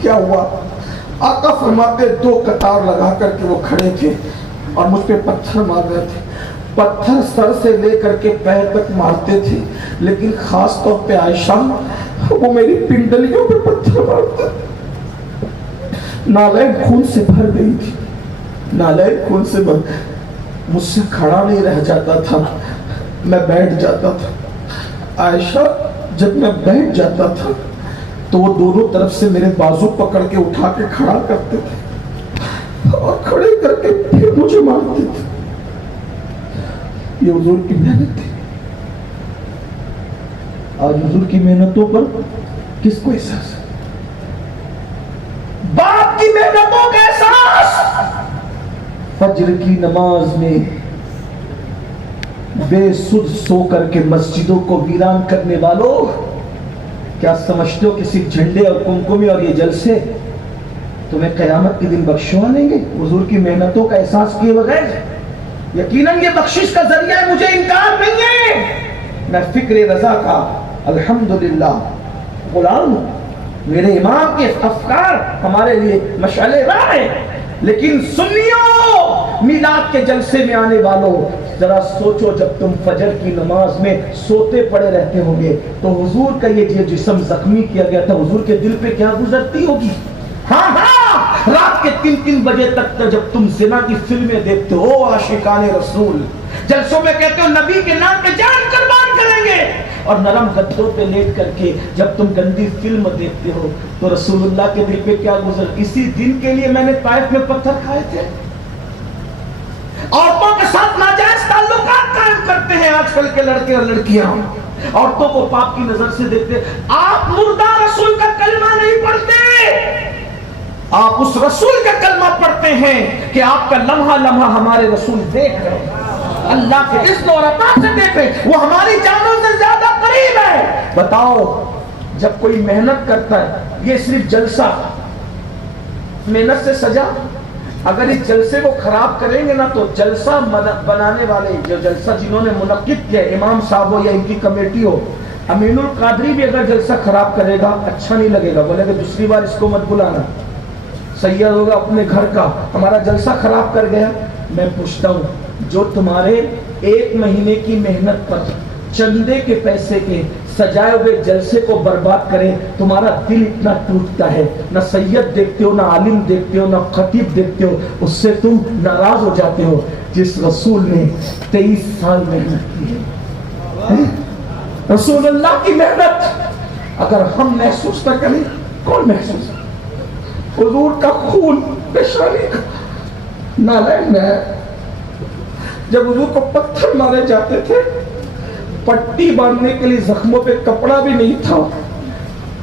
کیا ہوا؟ آقا فرماتے 2 قطار لگا کر کے وہ کھڑے تھے اور مجھ پہ پتھر مار رہے تھے. پتھر سر سے لے کر کے پیر تک مارتے تھے، لیکن خاص طور پہ عائشہ وہ میری پنڈلیوں پہ پتھر مارتے. نالین خون سے بھر گئی تھی، نالین خون سے بھر. مجھ سے کھڑا نہیں رہ جاتا تھا، میں بیٹھ جاتا تھا. عائشہ جب میں بیٹھ جاتا تھا تو وہ دونوں طرف سے میرے بازو پکڑ کے اٹھا کے کھڑا کرتے تھے اور کھڑے کر کے پھر مجھے مارتے تھے. یہ حضور کی محنت تھی. آج حضور کی محنتوں پر کس کو احساس ہے؟ باپ کی محنتوں کا احساس. فجر کی نماز میں بے سد سو کر کے مسجدوں کو ویران کرنے والوں، کیا سمجھتے ہو کہ صرف جھنڈے اور کمکمی اور یہ جلسے تمہیں قیامت کے دن بخشوا لیں گے حضور کی محنتوں کا احساس کیے بغیر؟ یقیناً یہ بخشش کا ذریعہ ہے، مجھے انکار نہیں ہے. میں فکر رضا کا الحمدللہ غلام ہوں. میرے امام کے افکار ہمارے لیے مشعل راہ ہیں. لیکن سنیو، میلاد کے جلسے میں آنے والوں، ذرا سوچو جب تم فجر کی نماز میں سوتے پڑے رہتے ہوں گے تو حضور کا یہ جسم زخمی کیا گیا تھا، حضور کے دل پہ کیا گزرتی ہوگی؟ ہاں ہاں، رات کے 3 بجے تک جب تم زنا کی فلمیں دیکھتے ہو عاشقان رسول، جلسوں میں کہتے ہو نبی کے نام پہ جان قربان کریں گے، اور نرم گدھوں پہ لیٹ کر کے جب تم گندی فلم دیکھتے ہو تو رسول اللہ کے دل پہ کیا گزر؟ اسی دن کے لیے میں نے طائف میں پتھر کھائے تھے. عورتوں کے ساتھ ناجائز تعلقات قائم کرتے ہیں آج کل کے لڑکے اور لڑکیاں، عورتوں کو پاپ کی نظر سے دیکھتے. آپ مردہ رسول کا کلمہ نہیں پڑھتے، آپ اس رسول کا کلمہ پڑھتے ہیں کہ آپ کا لمحہ لمحہ ہمارے رسول دیکھ رہے ہیں، اللہ کے اذن اور عطا سے دیکھ رہے ہیں، وہ ہماری جانوں سے زیادہ قریب ہے. بتاؤ، جب کوئی محنت کرتا ہے، یہ صرف جلسہ محنت سے سجا، اگر اس جلسے کو خراب کریں گے نا تو جلسہ بنانے والے، جو جلسہ جنہوں نے منعقد کیا، امام صاحب ہو یا ان کی کمیٹی ہو، امین القادری بھی اگر جلسہ خراب کرے گا اچھا نہیں لگے گا، بولے کہ دوسری بار اس کو مت بلانا. سید ہوگا اپنے گھر کا، ہمارا جلسہ خراب کر گیا. میں پوچھتا ہوں، جو تمہارے 1 مہینے کی محنت پر چندے کے پیسے کے سجائے ہوئے جلسے کو برباد کرے، تمہارا دل اتنا ٹوٹتا ہے، نہ سید دیکھتے ہو، نہ عالم دیکھتے ہو، نہ خطیب دیکھتے ہو، اس سے تم ناراض ہو جاتے ہو جس رسول نے 23 سال محنت کی ہے. رسول اللہ کی محنت اگر ہم محسوس نہ کریں، کون محسوس؟ حضور کا خون پیشانی کا نالین میں ہے. جب حضور کو پتھر مارے جاتے تھے، پٹی باندھنے کے لیے زخموں پہ کپڑا بھی نہیں تھا،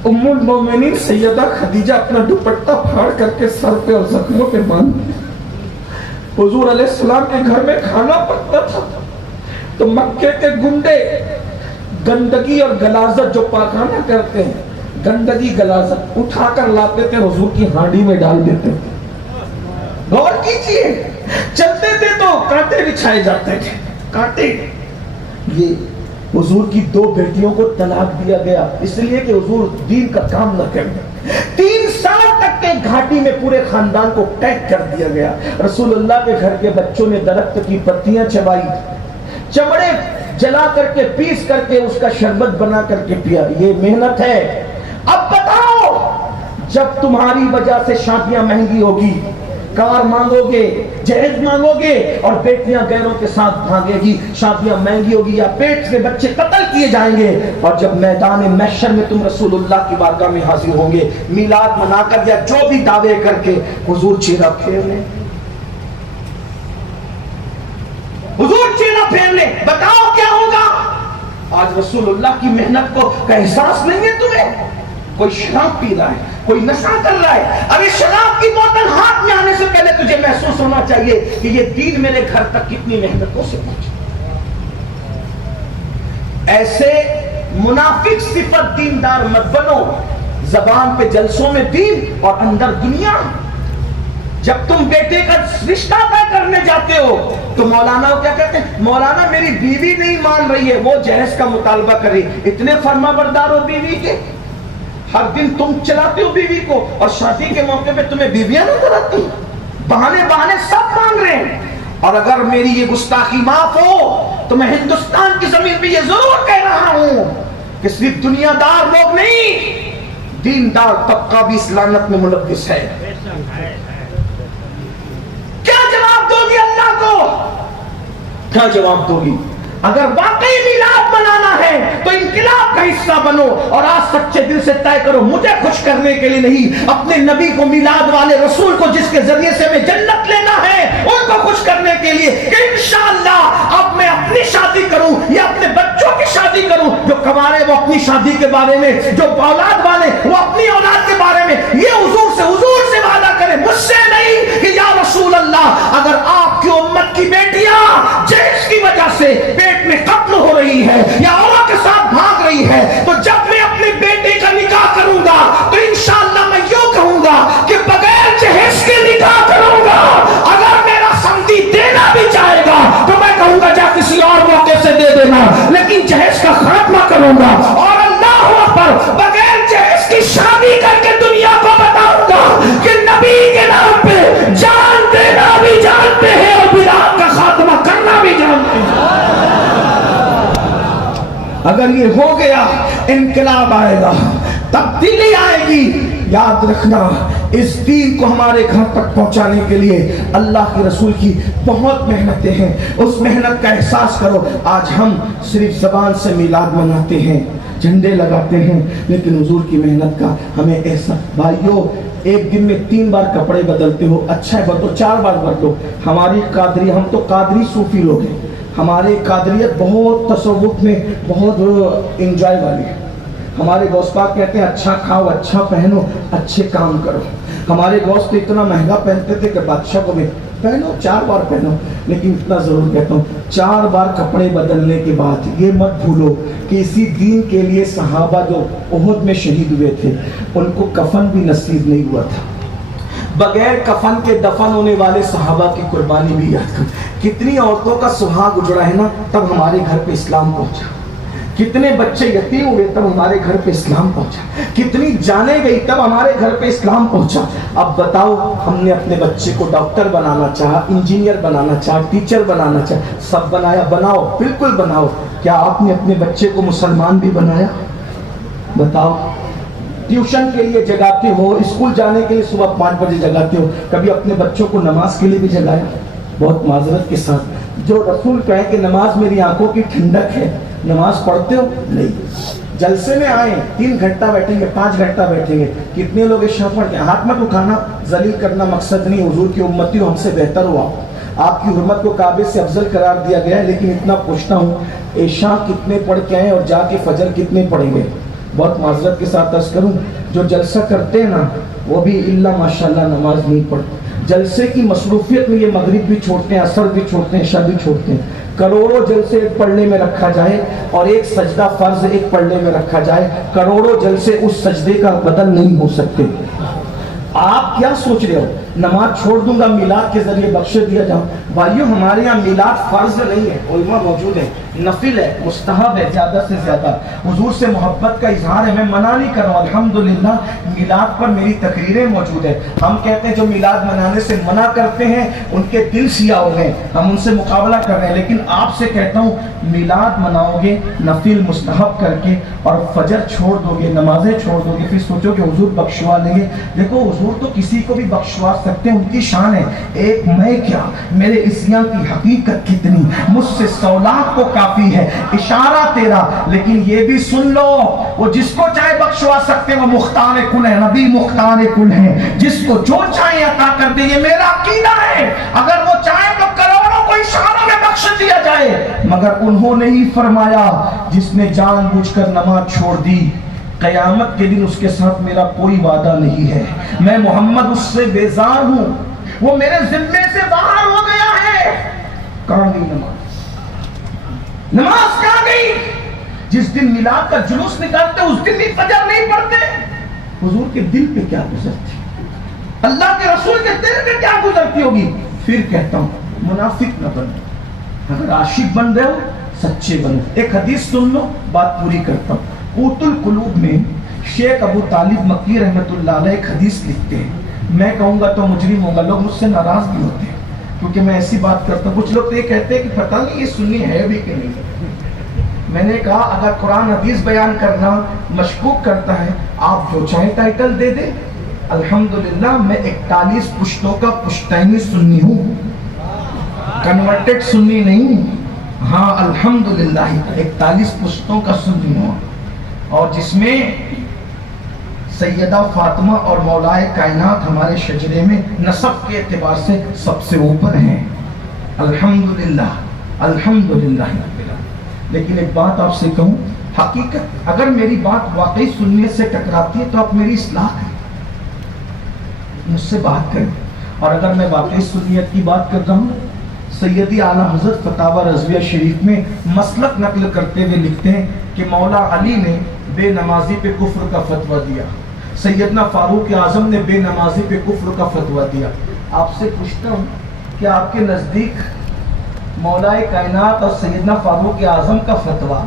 ام المومنین سیدہ خدیجہ اپنا دوپٹہ پھاڑ کر کے سر پہ اور زخموں پہ باندھ. حضور علیہ السلام کے گھر میں کھانا پکتا تھا تو مکے کے گنڈے گندگی اور غلاظت جو پاخانہ کرتے ہیں، گندگی غلاظت اٹھا کر لاتے تھے، حضور کی ہانڈی میں ڈال دیتے تھے. غور کیجئے، چلتے تھے تو کانٹے بچھائے جاتے تھے، کانٹے. یہ حضور کی 2 بیٹیوں کو طلاق دیا گیا اس لیے کہ حضور دین کا کام نہ کریں. 3 سال تک کے گھاٹی میں پورے خاندان کو قید کر دیا گیا. رسول اللہ کے گھر کے بچوں نے درخت کی پتیاں چبائی، چمڑے جلا کر کے پیس کر کے اس کا شربت بنا کر کے پیا. یہ محنت ہے. اب بتاؤ، جب تمہاری وجہ سے شادیاں مہنگی ہوگی، کار مانگو گے، جہیز مانگو گے اور بیٹیاں غیروں کے ساتھ بھاگے گی، شادیاں مہنگی ہوگی یا پیٹ سے بچے قتل کیے جائیں گے، اور جب میدان محشر میں تم رسول اللہ کی بارگاہ میں حاضر ہوں گے، میلاد منا کر یا جو بھی دعوے کر کے، حضور چہرہ پھیر لیں، حضور چہرہ پھیر لیں. بتاؤ کیا ہوگا؟ آج رسول اللہ کی محنت کو کا احساس نہیں ہے تمہیں؟ کوئی شراب پی رہا ہے، کوئی نشہ کر رہا ہے، ارے شراب کی بوتل ہاتھ میں آنے سے پہلے تجھے محسوس ہونا چاہیے کہ یہ دین میرے گھر تک کتنی محنتوں سے پہنچا. ایسے منافق صفت دیندار مت بنو، زبان پہ جلسوں میں دین اور اندر دنیا. جب تم بیٹے کا رشتہ طے کرنے جاتے ہو تو مولانا کیا کہتے ہیں؟ مولانا میری بیوی نہیں مان رہی ہے، وہ جہیز کا مطالبہ کر رہی. اتنے فرما بردار ہو بیوی کے، ہر دن تم چلاتے ہو بیوی کو اور شادی کے موقع پہ تمہیں بیویاں نظر آتی، بہانے سب مانگ رہے ہیں. اور اگر میری یہ گستاخی معاف ہو تو میں ہندوستان کی زمین پہ یہ ضرور کہہ رہا ہوں کہ صرف دنیا دار لوگ نہیں، دیندار طبقہ بھی اس لعنت میں ملوث ہے. کیا جواب دو گی اللہ کو؟ کیا جواب دو گی؟ اگر واقعی میلاد منانا ہے تو انقلاب کا حصہ بنو اور آج سچے دل سے طے کرو مجھے خوش کرنے کے لیے نہیں، اپنے نبی کو، میلاد والے رسول کو جس کے ذریعے سے میں جنت لینا ہے ان کو خوش کرنے کے لیے کہ انشاءاللہ اب میں اپنی شادی کروں یا اپنے بچوں کی شادی کروں. جو کنوارے وہ اپنی شادی کے بارے میں، جو اولاد والے وہ اپنی اولاد کے بارے میں یہ حضور سے وعدہ کریں، مجھ سے نہیں، کہ یا رسول اللہ اگر آپ کی امت کی بیٹیاں جیش کی وجہ سے پیٹ میں قتل ہو رہی ہے یا عورت کے ساتھ بھاگ رہی ہے تو جب میں اپنے بیٹے کا نکاح کروں گا تو انشاءاللہ میں یوں کہوں گا کہ بغیر جہیز کے نکاح کروں گا. اگر میرا سمدھی دینا بھی چاہے گا تو میں کہوں گا جا کسی اور موقع سے دے دینا، لیکن جہیز کا خاتمہ کروں گا اور اللہ اکبر بغیر جہیز کی شادی کر کے دنیا کو بتاؤں گا کہ نبی کے نام پہ جان دینا بھی جانتے ہیں اور بدعت کا خاتمہ کرنا بھی جانتے ہیں. اگر یہ ہو گیا انقلاب آئے گا، تبدیلی آئے گی. یاد رکھنا اس دین کو ہمارے گھر تک پہنچانے کے لیے اللہ کے رسول کی بہت محنتیں ہیں. اس محنت کا احساس کرو. آج ہم صرف زبان سے میلاد مناتے ہیں، جھنڈے لگاتے ہیں، لیکن حضور کی محنت کا ہمیں احساس. بھائیو ایک دن میں 3 بار کپڑے بدلتے ہو، اچھا ہے بدلو، 4 بار بدلو. ہماری قادری، ہم تو قادری صوفی لوگ ہیں، ہماری قادریت بہت تصوف میں بہت انجوائے والی ہے. ہمارے غوث پاک کہتے ہیں اچھا کھاؤ، اچھا پہنو، اچھے کام کرو. ہمارے غوث تو اتنا مہنگا پہنتے تھے کہ بادشاہ کو بھی پہنو، 4 بار پہنو. لیکن اتنا ضرور کہتا ہوں 4 بار کپڑے بدلنے کے بعد یہ مت بھولو کہ اسی دین کے لیے صحابہ جو احد میں شہید ہوئے تھے ان کو کفن بھی نصیب نہیں ہوا تھا. بغیر کفن کے دفن ہونے والے صحابہ کی قربانی بھی یاد کرو. کتنی عورتوں کا سہاگ اجڑا ہے نا تب ہمارے گھر پہ اسلام پہنچا. کتنے بچے یتیم ہوئے تب ہمارے گھر پہ اسلام پہنچا. کتنی جانیں گئی تب ہمارے گھر پہ اسلام پہنچا. اب بتاؤ ہم نے اپنے بچے کو ڈاکٹر بنانا چاہا، انجینئر بنانا چاہا، ٹیچر بنانا چاہا، سب بنایا. بناؤ، بالکل بناؤ. کیا آپ نے اپنے بچے کو مسلمان بھی بنایا؟ بتاؤ. ٹیوشن کے لیے جگاتے ہو، اسکول جانے کے لیے صبح 5 بجے جگاتے ہو، کبھی اپنے بچوں کو نماز کے لیے بھی جگایا؟ بہت معذرت کے ساتھ جو رسول کہے کہ نماز میری آنکھوں کی ٹھنڈک ہے، نماز پڑھتے ہو؟ نہیں. جلسے میں آئیں 3 گھنٹہ بیٹھیں گے، 5 گھنٹہ بیٹھیں گے. کتنے لوگ عشاء پڑھ کے ہاتھ مت اٹھانا، ذلیل کرنا مقصد نہیں. حضور کی امتی ہو، ہم سے بہتر ہوا. آپ کی حرمت کو کعبے سے افضل قرار دیا گیا ہے. لیکن اتنا پوچھتا ہوں عشاء کتنے پڑھ کے آئیں اور جا کے فجر کتنے پڑھیں گے؟ بہت معذرت کے ساتھ عرض کروں جو جلسہ کرتے ہیں نا وہ بھی اللہ ماشاءاللہ نماز نہیں پڑھتے. جلسے کی مصروفیت میں یہ مغرب بھی چھوڑتے ہیں، عصر بھی چھوڑتے ہیں، عشاء بھی چھوڑتے ہیں. کروڑوں جلسے ایک پڑھنے میں رکھا جائے اور ایک سجدہ فرض ایک پڑھنے میں رکھا جائے، کروڑوں جلسے اس سجدے کا بدل نہیں ہو سکتے. آپ کیا سوچ رہے ہو نماز چھوڑ دوں گا میلاد کے ذریعے بخش دیا جاؤں؟ بھائیو ہمارے یہاں میلاد فرض نہیں ہے، علماء موجود ہے، نفل ہے، مستحب ہے. زیادہ سے زیادہ حضور سے محبت کا اظہار ہے. میں منع نہیں کر رہا ہوں، الحمدللہ میلاد پر میری تقریریں موجود ہیں. ہم کہتے ہیں جو میلاد منانے سے منع کرتے ہیں ان کے دل سیاہ ہو گئے، ہم ان سے مقابلہ کر رہے ہیں. لیکن آپ سے کہتا ہوں میلاد مناؤ گے نفل مستحب کر کے اور فجر چھوڑ دو گے، نمازیں چھوڑ دو گے، پھر سوچو کہ حضور بخشوا لیں گے. دیکھو حضور تو کسی کو بھی بخشوا سکتے ہیں، ان کی شان ہے. ایک میں کیا، میرے عصیاں کی حقیقت کتنی، مجھ سے 100 لاکھ کو کافی ہے اشارہ تیرا. لیکن یہ بھی سن لو وہ جس کو چاہے بخشوا سکتے ہیں، وہ مختار کل ہے، نبی مختار کل ہے، جس کو جو چاہے عطا کر دے. یہ میرا عقیدہ ہے. اگر وہ چاہے تو کروڑوں کو اشاروں میں بخش دیا جائے، مگر انہوں نے ہی فرمایا جس نے جان بوجھ کر نماز چھوڑ دی قیامت کے دن اس کے ساتھ میرا کوئی وعدہ نہیں ہے. میں محمد اس سے بیزار ہوں، وہ میرے ذمے سے باہر ہو گیا ہے. کہاں گئی نماز؟ نماز کہاں گئی؟ جس دن میلاد کا جلوس نکالتے اس دن بھی فجر نہیں پڑھتے. حضور کے دل پہ کیا گزرتی، اللہ کے رسول کے دل پہ کیا گزرتی ہوگی؟ پھر کہتا ہوں منافق نہ بنو. اگر عاشق بن رہے ہو سچے بنو. ایک حدیث سن لو، بات پوری کرتا ہوں. قوت القلوب میں شیخ ابو طالب مکی رحمۃ اللہ علیہ ایک حدیث لکھتے ہیں، میں کہوں گا تو مجرم ہوگا، لوگ مجھ سے ناراض بھی ہوتے ہیں کیونکہ میں ایسی بات کرتا ہوں. کچھ لوگ تو یہ کہتے ہیں کہ پتہ نہیں یہ سنی ہے بھی کہ نہیں. میں نے کہا اگر قرآن حدیث بیان کرنا مشکوک کرتا ہے آپ جو چاہے ٹائٹل دے دیں. الحمدللہ میں 41 پشتوں کا پشتینی سنی ہوں، کنورٹڈ سنی نہیں ہوں. ہاں الحمدللہ 41 پشتوں کا سنی ہوں، اور جس میں سیدہ فاطمہ اور مولائے کائنات ہمارے شجرے میں نسب کے اعتبار سے سب سے اوپر ہیں. الحمدللہ الحمدللہ. لیکن ایک بات آپ سے کہوں، حقیقت اگر میری بات واقعی سنیت سے ٹکراتی ہے تو آپ میری اصلاح کریں، مجھ سے بات کریں. اور اگر میں واقعی سنیت کی بات کر رہا ہوں، سیدی اعلیٰ حضرت فتاوی رضویہ شریف میں مسلک نقل کرتے ہوئے لکھتے ہیں کہ مولا علی نے بے نمازی پہ کفر کا فتویٰ دیا، سیدنا فاروق اعظم نے بے نمازی پہ کفر کا فتویٰ دیا. آپ سے پوچھتا ہوں کہ آپ کے نزدیک مولائے کائنات اور سیدنا فاروق اعظم کا فتویٰ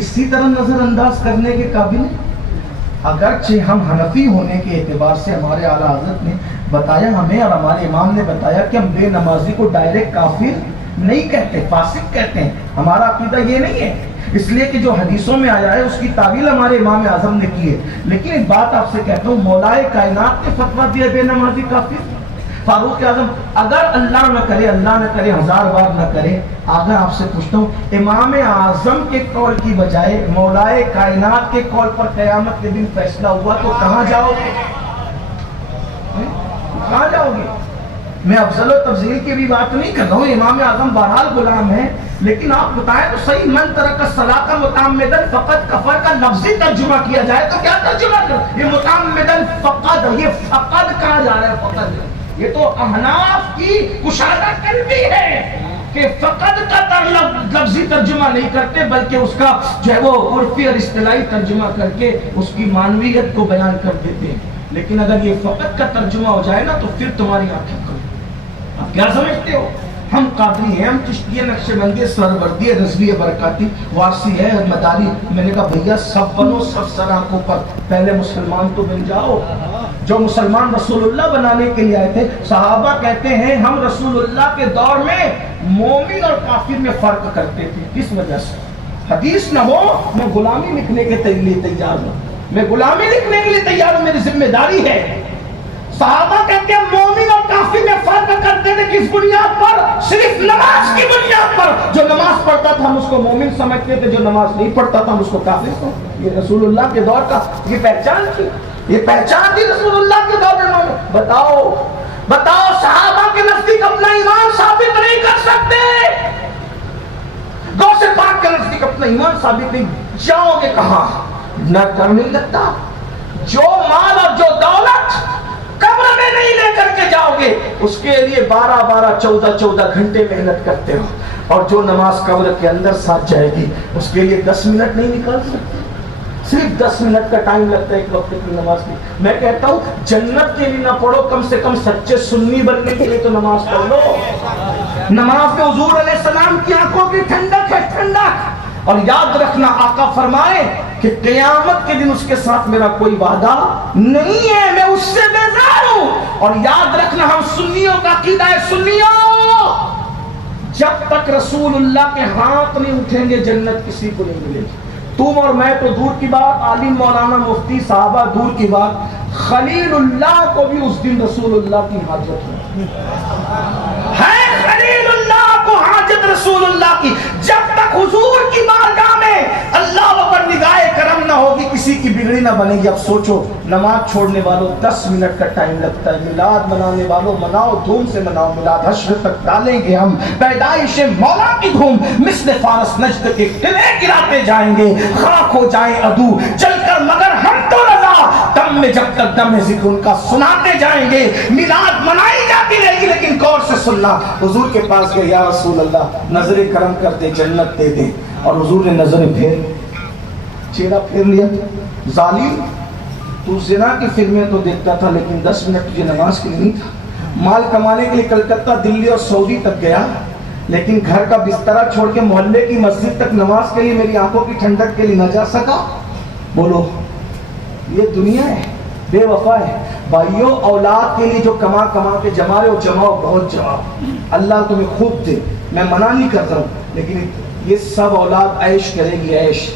اسی طرح نظر انداز کرنے کے قابل ہیں؟ اگرچہ ہم حنفی ہونے کے اعتبار سے ہمارے اعلیٰ حضرت نے بتایا ہمیں اور ہمارے امام نے بتایا کہ ہم بے نمازی کو ڈائریکٹ کافر نہیں کہتے، فاسق کہتے ہیں. ہمارا عقیدہ یہ نہیں ہے، اس لیے کہ جو حدیثوں میں آیا ہے اس کی تعویل ہمارے امام اعظم نے کی ہے. لیکن ایک بات آپ سے کہتا ہوں، مولائے کائنات نے فتویٰ دیا بے نمازی کافر. فاروق اعظم اگر اللہ نہ کرے 1000 بار نہ کرے، اگر آپ سے پوچھتا ہوں امام اعظم کے قول کی بجائے مولائے کائنات کے قول پر قیامت کے دن فیصلہ ہوا تو کہاں جاؤ گے؟ کہاں جاؤ گے؟ میں افضل و تفضیل کی بھی بات نہیں کر رہا ہوں، امام اعظم بہرحال غلام ہے، لیکن آپ بتائیں تو صحیح من ترک الصلاۃ متعمدا فقط کفر کا لفظی ترجمہ کیا جائے تو کیا ترجمہ کر؟ یہ متعمدا فقط، یہ فقط کہاں جا رہا ہے؟ فقط یہ تو احناف کی کشادہ قلبی ہے کہ فقط کا لفظی ترجمہ نہیں کرتے بلکہ اس کا جو ہے وہ عرفی اور اصطلاحی ترجمہ کر کے اس کی معنویت کو بیان کر دیتے ہیں. لیکن اگر یہ فقط کا ترجمہ ہو جائے نا تو پھر تمہاری آنکھیں کھلیں. آپ کیا سمجھتے ہو؟ ہم قادری ہیں، ہم چشتی نقشبندی سربردی رضوی برکاتی وارسی ہے مداری. میں نے کہا بھیا سب بنو سب سر آنکھوں پر، پہلے مسلمان تو بن جاؤ. جو مسلمان رسول اللہ بنانے کے لیے آئے تھے، صحابہ کہتے ہیں ہم رسول اللہ کے دور میں مومن اور کافر میں فرق کرتے تھے. کس وجہ سے؟ حدیث نہ ہو میں غلامی لکھنے کے لیے تیار ہوں، میں غلامی لکھنے کے لیے تیار ہوں، میری ذمہ داری ہے. صحابہ کہتے ہیں مومن اور کافر میں فرق کرتے تھے. کس بنیاد پر؟ صرف نماز کی بنیاد پر. جو نماز پڑھتا تھا ہم اس کو مومن سمجھتے تھے، جو نماز نہیں پڑھتا تھا ہم اس کو کافر سمجھتے. یہ رسول اللہ کے دور کا یہ پہچان تھی، یہ پہچان تھی رسول اللہ کے دور میں. بتاؤ صحابہ کے نزدیک اپنا ایمان ثابت نہیں کر سکتے، غوث پاک کے نزدیک اپنا ایمان ثابت نہیں. جاؤ گے کہاں؟ نہ ڈر نہیں لگتا. جو مال اور جو دولت قبر میں نہیں لے کر کے جاؤ گے اس کے لیے 14 گھنٹے محنت کرتے ہو، اور جو نماز قبر کے اندر ساتھ جائے گی اس کے لیے 10 منٹ نہیں نکال سکتے. صرف 10 منٹ کا ٹائم لگتا ہے ایک وقت کی نماز میں. میں کہتا ہوں جنت کے لیے نہ پڑھو، کم سے کم سچے سنی بننے کے لیے تو نماز پڑھ لو. نماز میں حضور علیہ السلام کی آنکھوں کی ٹھنڈک ہے، ٹھنڈک. اور یاد رکھنا آقا فرمائے کہ قیامت کے دن اس کے ساتھ میرا کوئی وعدہ نہیں ہے، میں اس سے بیزار ہوں. اور یاد رکھنا ہم سنیوں کا عقیدہ ہے، سنیوں جب تک رسول اللہ کے ہاتھ نہیں اٹھیں گے جنت کسی کو نہیں ملے گی. تم اور میں تو دور کی بات، عالم مولانا مفتی صحابہ دور کی بات، خلیل اللہ کو بھی اس دن رسول اللہ کی حاجت ہے. خلیل اللہ کو حاجت رسول اللہ کی. جب تک حضور کی بارگاہ میں اللہ پر نگاہ کرم نہ ہوگی کسی کی بگڑی نہ بنے گی. اب سوچو نماز چھوڑنے والوں 10 منٹ کا ٹائم لگتا ہے، میلاد منانے والوں مناؤ، دھوم سے مناؤ میلاد. حشر تک ڈالیں گے ہم پیدائش مولا کی دھوم، مثل فارس نجد کے قلعے گراتے جائیں گے، خاک ہو جائیں عدو چل کر مگر ہم تو رضا، دم میں جب تک دم ہے ذکر ان کا سناتے جائیں گے. میلاد منائی جاتی رہے گی لیکن غور سے سننا. حضور کے پاس گئے، یا رسول اللہ نظر کرم کر دے، جنت دے دے. اور حضور نے نظر چہرہ پھیر لیا. ظالم تو زنا کی فلمیں تو دیکھتا تھا لیکن 10 منٹ تجھے نماز کے لیے نہیں تھا. مال کمانے کے لیے کلکتہ دلی اور سعودی تک گیا لیکن گھر کا بسترا چھوڑ کے محلے کی مسجد تک نماز کے لیے میری آنکھوں کی ٹھنڈک کے لیے نہ جا سکا. بولو یہ دنیا ہے بے وفا ہے بھائیوں. اولاد کے لیے جو کما کے جما رہے ہو جماؤ, بہت جماؤ, اللہ تمہیں خوب دے, میں منع نہیں کرتا ہوں, لیکن یہ سب اولاد عیش کرے گی عیش.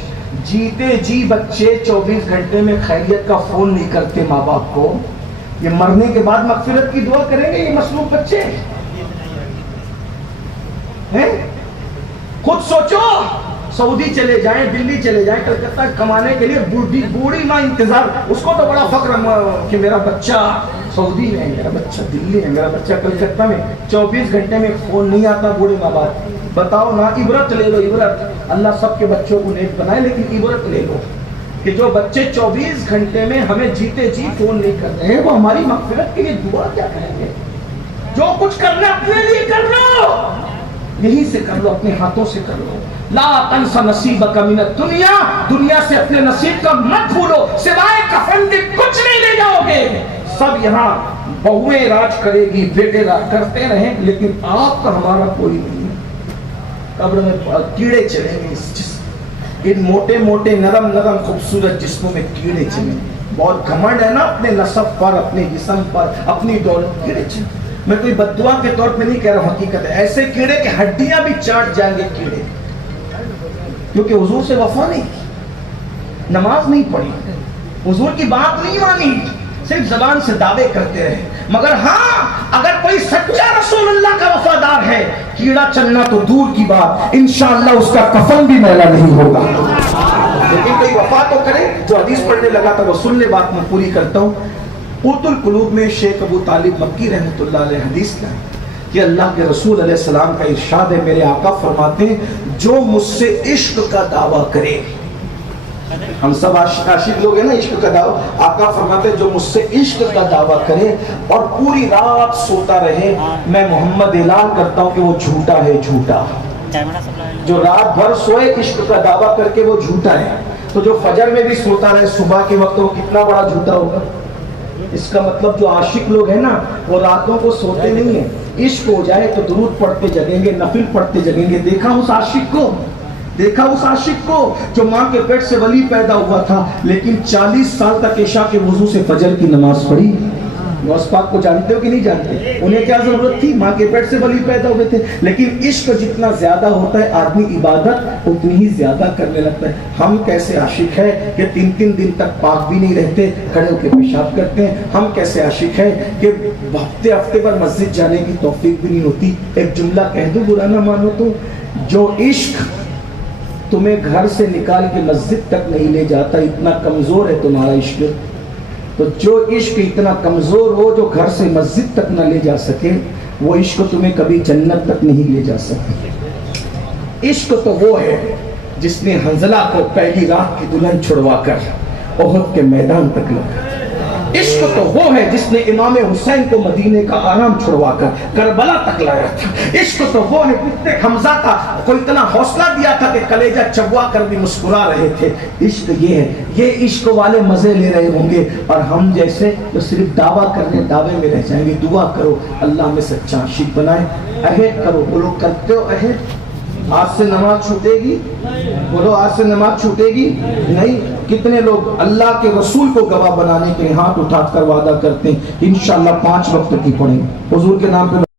جیتے جی بچے 24 گھنٹے میں خیریت کا فون نہیں کرتے ماں باپ کو, یہ مرنے کے بعد مغفرت کی دعا کریں گے یہ مصلوب بچے ہیں؟ خود سوچو, سعودی چلے جائیں, دلی چلے جائیں, کلکتہ کمانے کے لیے بوڑھی ماں انتظار, اس کو تو بڑا فخر کہ میرا بچہ سعودی میں ہے, میرا بچہ دلی ہے, میرا بچہ کلکتہ میں. 24 گھنٹے میں فون نہیں آتا بوڑھے ماں باپ. بتاؤ نا, عبرت لے لو عبرت. اللہ سب کے بچوں کو نیک بنائے, لیکن عبرت لے لو کہ جو بچے 24 گھنٹے میں ہمیں جیتے جی فون نہیں کر رہے ہیں, وہ ہماری مغفرت کے لیے دعا کیا کریں گے؟ جو کچھ کرنا اپنے لیے کر لو, یہیں سے کر لو, اپنے ہاتھوں سے کر لو. لا تنس نصیبک من الدنیا, دنیا سے اپنے نصیب کا مت بھولو, سوائے کفن کے کچھ نہیں لے جاؤ گے. سب یہاں بہویں راج کرے گی, بیٹے راج کرتے رہیں, لیکن آپ کا ہمارا کوئی نہیں ہے. قبر میں کیڑے چلیں گے, ان موٹے موٹے نرم نرم خوبصورت جسموں میں کیڑے چلیں. بہت گھمنڈ ہے نا اپنے نسب پر, اپنے جسم پر, اپنی دولت, کیڑے چلیں. میں کوئی بددعا کے طور پہ نہیں کہہ رہا ہوں, حقیقت ہے. ایسے کیڑے کہ ہڈیاں بھی چاٹ جائیں گے کیڑے, کیونکہ حضور سے وفا نہیں کی, نماز نہیں پڑھی, حضور کی بات نہیں مانی, صرف زبان سے دعوے کرتے رہے. مگر ہاں, اگر کوئی سچا رسول اللہ کا وفادار ہے, کیڑا چلنا تو دور کی بات, انشاءاللہ اس کا کفن بھی میلا نہیں ہوگا. لیکن کوئی وفا تو کرے. جو حدیث پڑھنے لگا تھا وہ سن لے, بات میں پوری کرتا ہوں. قوت القلوب میں شیخ ابو طالب مکی رحمۃ اللہ علیہ حدیث کا کہ اللہ کے رسول علیہ السلام کا ارشاد ہے, میرے آقا فرماتے ہیں جو مجھ سے عشق کا دعویٰ کرے, ہم سب عاشق لوگ ہیں نا, عشق کا دعویٰ, آقا فرماتے ہیں جو مجھ سے عشق کا دعویٰ کرے اور پوری رات سوتا رہے, میں محمد اعلان کرتا ہوں کہ وہ جھوٹا ہے, جھوٹا. جو رات بھر سوئے عشق کا دعویٰ کر کے وہ جھوٹا ہے, تو جو فجر میں بھی سوتا رہے صبح کے وقت وہ کتنا بڑا جھوٹا ہوگا. اس کا مطلب جو عاشق لوگ ہیں نا وہ راتوں کو سوتے نہیں ہیں, عشق ہو جائے تو درود پڑھتے جگیں گے, نفل پڑھتے جگیں گے. دیکھا اس عاشق کو جو ماں کے پیٹ سے ولی پیدا ہوا تھا, لیکن 40 سال تک عشاء کے وضو سے فجر کی نماز پڑھی. غوث پاک کو جانتے ہو کہ نہیں جانتے؟ انہیں کیا ضرورت تھی, ماں کے پیٹ سے ولی پیدا ہوئے تھے. لیکن عشق جتنا زیادہ ہوتا ہے آدمی عبادت اتنی ہی زیادہ کرنے لگتا ہے. ہم کیسے عاشق ہے کہ 3 دن تک پاک بھی نہیں رہتے, کھڑے ہو کے پیشاب کرتے ہیں. ہم کیسے عاشق ہے کہ ہفتے پر مسجد جانے کی توفیق بھی نہیں ہوتی. ایک جملہ کہہ دوں, برا نہ مانو تو, جو عشق تمہیں گھر سے نکال کے مسجد تک نہیں لے جاتا, اتنا کمزور ہے تمہارا عشق. تو جو عشق اتنا کمزور ہو جو گھر سے مسجد تک نہ لے جا سکے, وہ عشق تمہیں کبھی جنت تک نہیں لے جا سکے. عشق تو وہ ہے جس نے حنظلہ کو پہلی رات کی دلہن چھڑوا کر احد کے میدان تک لگا. عشق تو وہ ہے جس نے امام حسین کو مدینے کا آرام چھڑوا کر کربلا تک لایا تھا. عشق تو وہ ہے جس نے حمزہ کو اتنا حوصلہ دیا تھا کہ کلیجہ چبوا کر بھی مسکرا رہے تھے. عشق یہ ہے. یہ عشق والے مزے لے رہے ہوں گے, اور ہم جیسے جو صرف دعویٰ کرنے دعوے میں رہ جائیں گے. دعا کرو اللہ میں سچا عاشق بنائے. عہد کرو, بولو کرتے ہو عہد؟ آج سے نماز چھوٹے گی؟ بولو آج سے نماز چھوٹے گی نہیں. کتنے لوگ اللہ کے رسول کو گواہ بنانے کے ہاتھ اٹھا کر وعدہ کرتے ہیں انشاءاللہ 5 وقت کی پڑھیں, حضور کے نام پہ